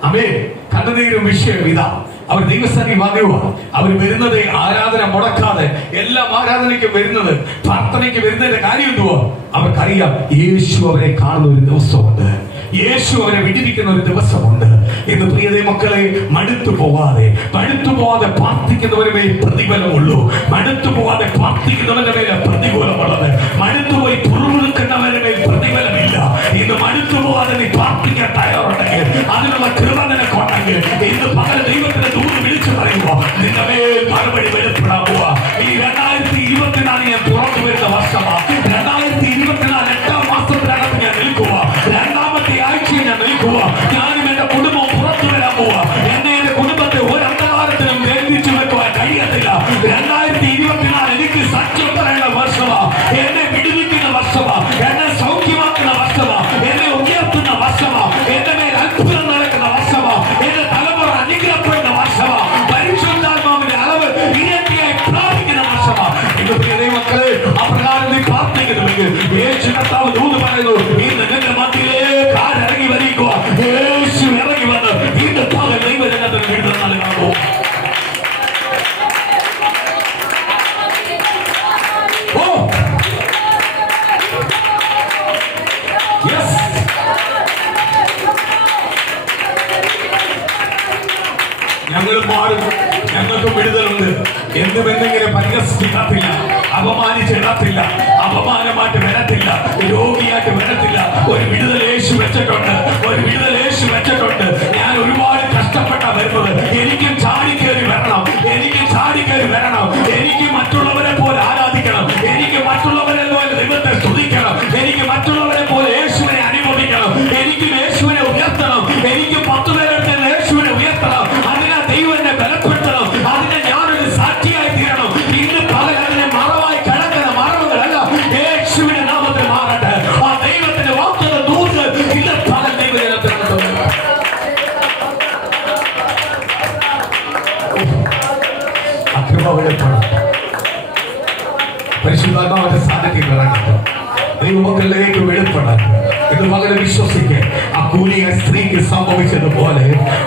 അമേ, കണ്ണുനീരും വിഷയം ഇതാ. അവർ ദൈവസ്ഥാനിൽ വന്നുക. അവർ വരുന്നത് ആരാധന മുടക്കാതെ, എല്ലാം ആരാധനയ്ക്ക് വരുന്നത്, പ്രാർത്ഥനയ്ക്ക് വരുന്നതിന്റെ കാര്യം എന്തുവാ? അവർക്കറിയാം യേശു അവരെ കാണുന്ന ഒരു ദിവസമുണ്ട്, യേശു അവരെ വിടിവിക്കുന്ന ഒരു ദിവസമുണ്ട്. എന്ന് പ്രിയതേ മക്കളെ, മടുത്തു പോവാതെ പ്രാർത്ഥിക്കുന്നവരുടെ മേൽ പ്രതിഫലമുള്ളൂ. മടുത്തു പോവാതെ പ്രാർത്ഥിക്കുന്നവരുടെ മേലെ പ്രതികൂലമുള്ളത്. മടുത്തുപോയി പുറമെടുക്കുന്നവരുടെ മേൽ പ്രതിഫലമില്ല. ഇന്ന് മടുത്തു പോവാതെ നീ പ്രാർത്ഥിക്കാൻ തയ്യാറുണ്ടെങ്കിൽ, അതിനുള്ള കൃപ നിനക്കുണ്ടെങ്കിൽ, ഇന്ന് പകൽ ദൈവത്തിന്റെ ദൂത് വിളിച്ചു പറയുക, നിന്റെ മേൽ മറുപടി വെളിപ്പെടാൻ പോവാ. ഈ 2024 ഞാൻ തുറന്നു വരുന്ന വർഷമാണ്. 2024 8ാം മാസത്തിനകത്ത് ഞാൻ നിൽക്കുക. 2ാമത്തെ ആഴ്ചയിൽ ഞാൻ നിൽക്കുക. ഞാനും എന്റെ കുടുംബവും പുറത്തു വരാൻ പോവാ. എന്നെ എന്റെ കുടുംബത്തെ ഒരു അന്ധകാരത്തിനും ബന്ധിച്ചു രോഗങ്ങളും മാറും. ഞങ്ങൾക്ക് വിടുതലുണ്ട്. എന്തുമെന്നിങ്ങനെ പരിഹസിച്ചിടത്തില്ല, അപമാനിച്ചിടത്തില്ല, അപമാനമായിട്ട് വരത്തില്ല, രോഗിയായിട്ട് വരത്തില്ല. ഒരു വിടുതൽ യേശു വെച്ചിട്ടുണ്ട്, ഒരു വിടുതൽ യേശു വെച്ചിട്ടുണ്ട്. ഞാൻ ഒരുപാട് കഷ്ടപ്പെട്ട വരുന്നത്. എനിക്കും ചാടിക്കേറി വരണം, എനിക്ക് ചാടിക്കേറി വരണം. എനിക്ക് മറ്റുള്ളവരെ പോലെ ആരാധിക്കണം, എനിക്ക് മറ്റുള്ളവരെ പോലെ ദൈവത്തെ സ്തുതിക്കണം, എനിക്ക് മറ്റുള്ളവരെ പോലെ യേശുവിനെ അനുഭവിക്കണം, എനിക്ക് യേശുവിനെ ഉയർത്തണം, എനിക്ക് 10 പേരുടെ യേശുവിനെ ഉയർത്തണം. അതിനെ ദൈവം എന്നെ ബലപ്പെടുത്തണം, അതിനെ ഞാനൊരു സാക്ഷിയായി തീരണം. ഇന്ന് പകൽ അതിനെ മറവായി കിടക്കുന്ന മറവുകളല്ല, യേശുവിന്റെ നാമത്തിൽ മാറട്ടെ. ആ ദൈവത്തിന്റെ വാക്കുകൾ ദൂത് ഇന്ന് പകൽ ദൈവജനത്തിന് പരിശുദ്ധാത്മാവിന്റെ സാന്നിധ്യം ഇറങ്ങട്ടെ. ദൈവമക്കളിലേക്ക് വെളിപ്പെടാൻ ഇത് മകനെ വിശ്വസിക്ക്. ആ കൂലിയ സ്ത്രീക്ക് സംഭവിച്ചതുപോലെ,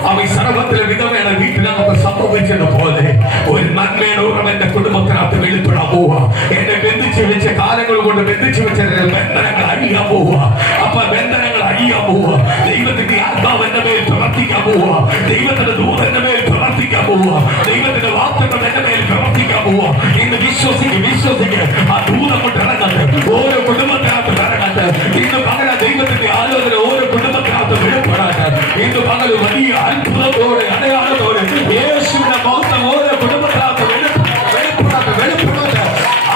അവൻ സർവത്തിലെ വിധവയുടെ വീട്ടിനകത്ത് സംഭവിച്ചതുപോലെ ഒരു നന്മയുടെ ഉറവ് എന്റെ കുടുംബത്തിനകത്ത് വെളിപ്പെടാൻ പോവാ. എന്നെ ബന്ധിച്ചു വെച്ച കാലങ്ങൾ കൊണ്ട് ബന്ധിച്ചു വെച്ച ബന്ധനങ്ങൾ അഴിയാൻ പോവാ. അപ്പൊ ബന്ധനങ്ങൾ അഴിയാൻ പോവാ. ദൈവത്തിന്റെ ആത്മാവ് എന്റെ മേൽ പ്രവർത്തിക്കാൻ പോവാ. ദൈവത്തിന്റെ ദൂതം എന്റെ മേൽ പ്രവർത്തിക്കാൻ പോവാ. ദൈവത്തിന്റെ വാക്കുകൾ എന്റെ മേൽ പ്രവർത്തിക്കാൻ പോവാ. ഇന്ന് വിശ്വസിക്ക്, വിശ്വസിക്ക്. ആ ദൂതം കൊണ്ട് ഇറങ്ങട്ടെ, ഓരോ കുടുംബത്തിനകത്ത് ഇറങ്ങട്ടെ. ഇന്ന് പകല ദൈവത്തിന്റെ ആലോചന ഓരോ കുടുംബത്തിനകത്ത് വെളിപ്പെടാട്ടെ. ഇന്ന് പകൽ വലിയ അത്ഭുതത്തോടെ അടയാളത്തോടെ യേശുവിന്റെ മഹത്വം ഓരോ കുടുംബത്തിനകത്ത് വെളിപ്പെടാട്ടെ, വെളിപ്പെടാട്ടെ.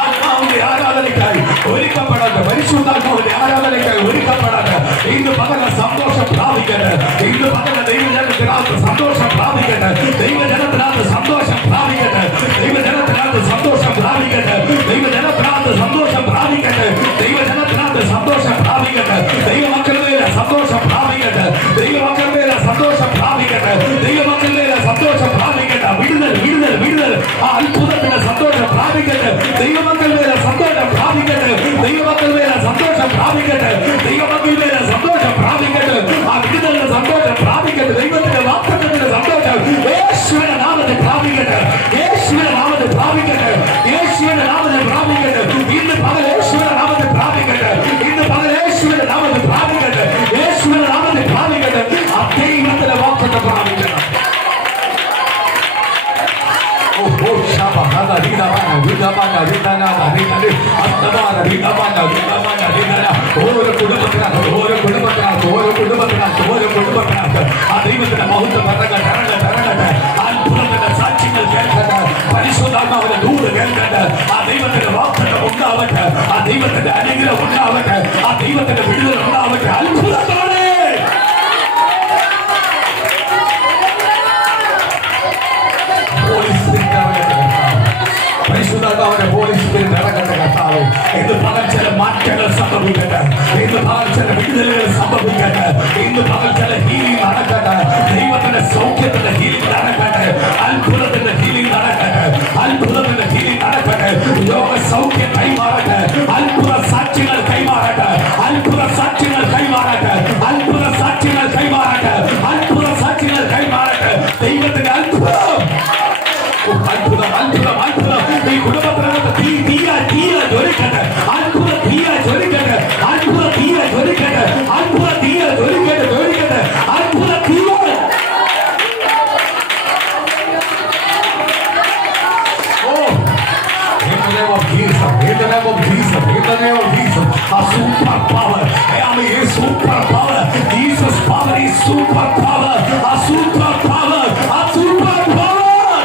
ആത്മാവിന്റെ ആരാധനയ്ക്കായി ഒരുക്കപ്പെടാട്ടെ, പരിശുദ്ധാത്മാവിന്റെ ആരാധനയ്ക്കായി ഒരുക്കപ്പെടാട്ടെ. ഇന്ന് പകല സന്തോഷം പ്രാപിക്കട്ടെ. ഇന്ന് പകല ദൈവജനത്തിനകത്ത് സന്തോഷം പ്രാപിക്കട്ടെ. ദൈവജനത്തിനകത്ത് സന്തോഷം പ്രാപിക്കട്ടെ. ദൈവജനത്തിനകത്ത് സന്തോഷം പ്രാപിക്കട്ടെ. ദൈവജനത്തിനകത്ത് സന്തോഷം പ്രാപിക്കട്ടെ. ദൈവജനത്തിനകത്ത് സന്തോഷം പ്രാപിക്കട്ടെ. ദൈവമക്കളുടെ സന്തോഷം പ്രാപിക്കട്ടെ. ദൈവമക്കളുടെ സന്തോഷം പ്രാപിക്കട്ടെ. ദൈവമക്കളുടെ സന്തോഷം പ്രാപിക്കട്ടെ. വിടുതൽ, വിടുതൽ, വിടുതൽ. ആ അത്ഭുതത്തിന്റെ സന്തോഷം പ്രാപിക്കട്ടെ. ദൈവമക്കളുടെ സന്തോഷം പ്രാപിക്കട്ടെ. ദൈവമക്കളുടെ സന്തോഷം പ്രാപിക്കട്ടെ. ദൈവമക്കളുടെ സന്തോഷം പ്രാപിക്കട്ടെ. ആ വിടുതലിന്റെ സന്തോഷം പ്രാപിക്കട്ടെ. ദൈവത്തിന്റെ വാഗ്ദത്തത്തിന്റെ സന്തോഷം യേശുവിന്റെ നാമത്തിൽ പ്രാപിക്കട്ടെ. യേശുവിന്റെ നാമത്തിൽ പ്രാപിക്കട്ടെ. യേശുവിന്റെ നാമത്തിൽ പ്രാപിക്കട്ടെ. ഇന്ന് പകൽ യേശുവിന്റെ നാമത്തിൽ പ്രാപിക്കട്ടെ. ഇന്ന് പകൽ യേശുവിന്റെ നാമത്തിൽ പ്രാപിക്കട്ടെ. യേശുവിന്റെ നാമത്തിൽ പ്രാപിക്കട്ടെ. ആ ദൈവത്തിന്റെ വാഗ്ദത്തം പ്രാപിക്കണം. ഓരോ കുടുംബത്തിനകത്ത് ഓരോ കുടുംബത്തിനകത്ത് ഓരോ കുടുംബത്തിനകത്ത് ഓരോ കുടുംബത്തിനകത്ത് ആ ദൈവത്തിന്റെ മഹത്വം ഇറങ്ങട്ടെ, ഇറങ്ങട്ടെ, ഇറങ്ങട്ടെ. അത്ഭുതത്തിന്റെ സാക്ഷ്യങ്ങൾ കേൾക്കട്ടെ. പരിശുദ്ധാത്മാവിന്റെ ദൂത് കേൾക്കട്ടെ. ആ ദൈവത്തിന്റെ വാഗ്ദത്തം ഉണ്ടാവട്ടെ. ആ ദൈവത്തിന്റെ അനുഗ്രഹം ഉണ്ടാവട്ടെ. ആ ദൈവത്തിന്റെ വിടുതൽ ഉണ്ടാവട്ടെ. അത്ഭുതത്തോടെ പരിശുദ്ധാത്മാവിന്റെ ഹോളി സ്പിരിറ്റ് ഇറങ്ങട്ടെ കർത്താവേ. ഇന്ന് പകൽ ചില മാറ്റങ്ങൾ സംഭവിക്കട്ടെ. ഇന്ന് പകൽ ചില വിടുതലുകൾ സംഭവിക്കട്ടെ. ഇന്ന് പകൽ ചില ഹീലിംഗ് നടക്കട്ടെ. ദൈവത്തിന്റെ സൗഖ്യത്തിന്റെ ഹീലിംഗ് നടക്കട്ടെ. അത്ഭുതത്തിന്റെ ഹീലിംഗ് നടക്കട്ടെ. അത്ഭുതത്തിന്റെ ഹീലിംഗ് നടക്കട്ടെ. രോഗ സൗഖ്യം കൈമാറട്ടെ. അത്ഭുത സാക്ഷ്യങ്ങൾ കൈമാറട്ടെ. അത്ഭുത സാക്ഷ്യങ്ങൾ കൈമാറട്ടെ. അത്ഭുത സാക്ഷ്യങ്ങൾ കൈമാറട്ടെ. അത്ഭുത സാക്ഷ്യങ്ങൾ കൈമാറട്ടെ. ദൈവത്തിന്റെ അത്ഭുതം, അത്ഭുതം, അത്ഭുതം, അത്ഭുതം. ഈ കുടുംബത്തിനകത്ത് തീയ ജ്വലിക്കട്ടെ. അത്ഭുത തീയ ജ്വലിക്കട്ടെ. അത്ഭുത തീയ ജ്വലിക്കട്ടെ. അത്ഭുത തീയ ജ്വലിക്കട്ടെ, ജ്വലിക്കട്ടെ. അത്ഭുത തീയ. In the name of Jesus, in the name of Jesus, a super power. I am a super power. Jesus' power is super power. A super power. A super power.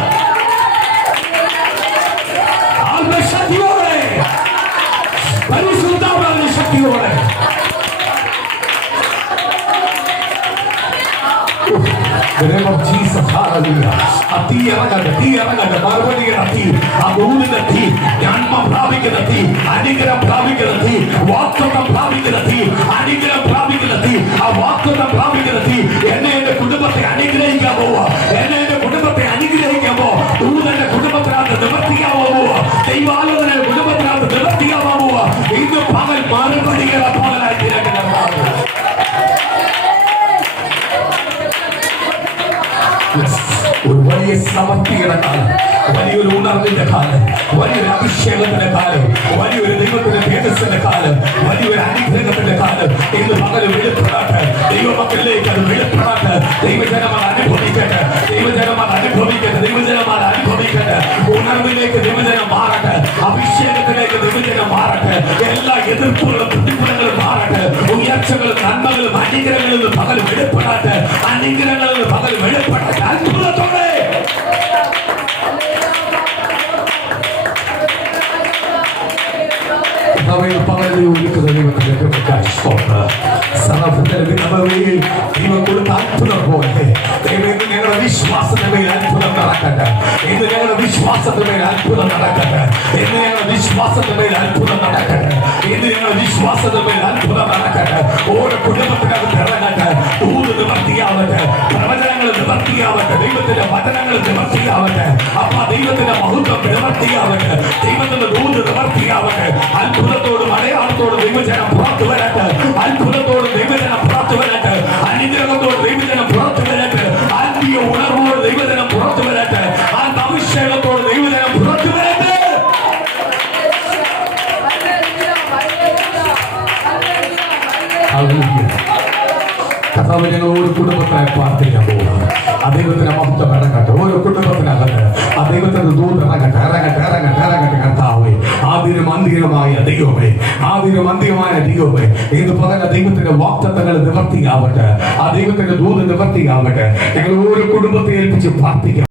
Alme shaktiore. Parisuddhamavade shaktiore. In the name of Jesus, hallelujah. A തീ ഇറങ്ങട്ടെ, തീ ഇറങ്ങട്ടെ. മറുപടിയുടെ തീ, ആ ഊരിന്റെ തീ, ജന്മം പ്രാപിക്കുന്ന തീ, അനുഗ്രഹം പ്രാപിക്കുന്ന തീ, വാക്തത്വം പ്രാപിക്കുന്ന തീ, അനുഗ്രഹം പ്രാപിക്കുന്ന തീ, ആ വാക്തത്വം പ്രാപിക്കുന്ന തീ. എന്നെ എന്റെ കുടുംബത്തെ അനുഗ്രഹിക്കാൻ പോവാ. എന്നെ എന്റെ കുടുംബത്തെ അനുഗ്രഹിക്കാൻ പോവാ. ഊരിന്റെ കുടുംബത്തിനകത്ത് നിവർത്തിക്കാൻ പോവാ. ദൈവാലോചന കുടുംബത്തിനകത്ത് നിവർത്തിക്കാൻ പോവാ. ഇന്ന് പകൽ മറുപടിയുടെ പകലായി തീരട്ടെ. ഒരു വലിയ സമൃദ്ധിയുടെ കാലം, വലിയൊരു ഉണർവിന്റെ കാലം, വലിയൊരു അഭിഷേകത്തിന്റെ കാലം, വലിയൊരു ദൈവത്തിന്റെ തേജസ്സിന്റെ കാലം, വലിയൊരു അനുഗ്രഹത്തിന്റെ കാലം ഇന്ന് പകൽ വെളിപ്പെടാട്ട്. ദൈവമക്കളിലേക്ക് അത് വെളിപ്പെടാട്ട്. ദൈവജനം അത് അനുഭവിക്കട്ടെ, ദൈവജനം അത് അനുഭവിക്കട്ടെ, ദൈവജനം അത് അനുഭവിക്കട്ടെ. ഉണർവിലേക്ക് ദൈവജനം മാറട്ടെ, അഭിഷേകത്തിലേക്ക് ദൈവജനം മാറട്ടെ. എല്ലാ എതിർപ്പുകളും പ്രതികൂലങ്ങളും മാറട്ടെ. ഉയർച്ചകളും നന്മകളും അനുഗ്രഹങ്ങളും പകൽ വെളിപ്പെടാട്ട്. അനുഗ്രഹങ്ങളിൽ പകൽ വെളിപ്പെടാട്ടെ. അത്ഭുതത്തോടെ പകലിൽ ഒരുക്കുന്ന ദൈവത്തിന്റെ കൃപയ്ക്കായി സ്തോത്രം. ദൈവം കൊടുത്ത അത്ഭുതം പോലെ ദൈവം ഞങ്ങളുടെ വിശ്വാസത്തിന്റെ മേൽ അത്ഭുതം നടക്കട്ടെ. ഇന്ന് ഞങ്ങളുടെ വിശ്വാസത്തിന്റെ മേൽ അത്ഭുതം നടക്കട്ടെ. ഇന്ന് ഞങ്ങളുടെ വിശ്വാസത്തിന്റെ മേൽ അത്ഭുതം നടക്കട്ടെ. ഇന്ന് ഞങ്ങളുടെ വിശ്വാസത്തിന്റെ മേൽ അത്ഭുതം നടക്കട്ടെ. ഓരോ കുടുംബത്തിനകത്ത് ഇറങ്ങട്ടെ. ദൂത് നിവർത്തിയാവട്ടെ, പ്രവചനങ്ങൾ നിവർത്തിയാവട്ടെ, ദൈവത്തിന്റെ വചനങ്ങൾ നിവർത്തിയാവട്ടെ. അപ്പ ദൈവത്തിന്റെ മഹത്വം നിവർത്തിയാവട്ടെ, ദൈവത്തിന്റെ ദൂത് നിവർത്തിയാവട്ടെ. അത്ഭുതത്തോടും അടയാളത്തോടും ദൈവജനം പുറത്തു വരട്ടെ. അത്ഭുതത്തോടും ദൈവജനം പുറത്തു വരട്ടെ. അനുഗ്രഹത്തോടും ദൈവജനം പുറത്തു വരട്ടെ. ആത്മീയ ഉണർവോട് ദൈവജനം പുറത്തു വരട്ടെ. അഭിഷേകത്തോട് ദൈവജനം പുറത്തു വരട്ടെ. കർത്താവ് ഞങ്ങളോട് കുടുംബത്തിനായി പ്രാർത്ഥിക്കാൻ പോകുന്നത് ദൈവത്തിന്റെ മഹത്വം ഇറങ്ങട്ടെ. ഓരോ കുടുംബത്തിനകത്ത് ദൈവത്തിന്റെ ദൂത് ഇറങ്ങട്ടെ, ഇറങ്ങട്ടെ, ഇറങ്ങട്ടെ, ഇറങ്ങട്ടെ. കർത്താവേ, ആദിനും അന്തികമായ ദൈവമേ, ആദിനും അന്തികമായ ദൈവമേ, ഇന്ന് പകല ദൈവത്തിന്റെ വാഗ്ദത്തങ്ങൾ നിവർത്തിയാവട്ടെ. ദൈവത്തിന്റെ ദൂത് നിവർത്തിയാവട്ടെ. ഞങ്ങൾ ഓരോ കുടുംബത്തെ ഏൽപ്പിച്ച് പ്രാർത്ഥിക്കാം.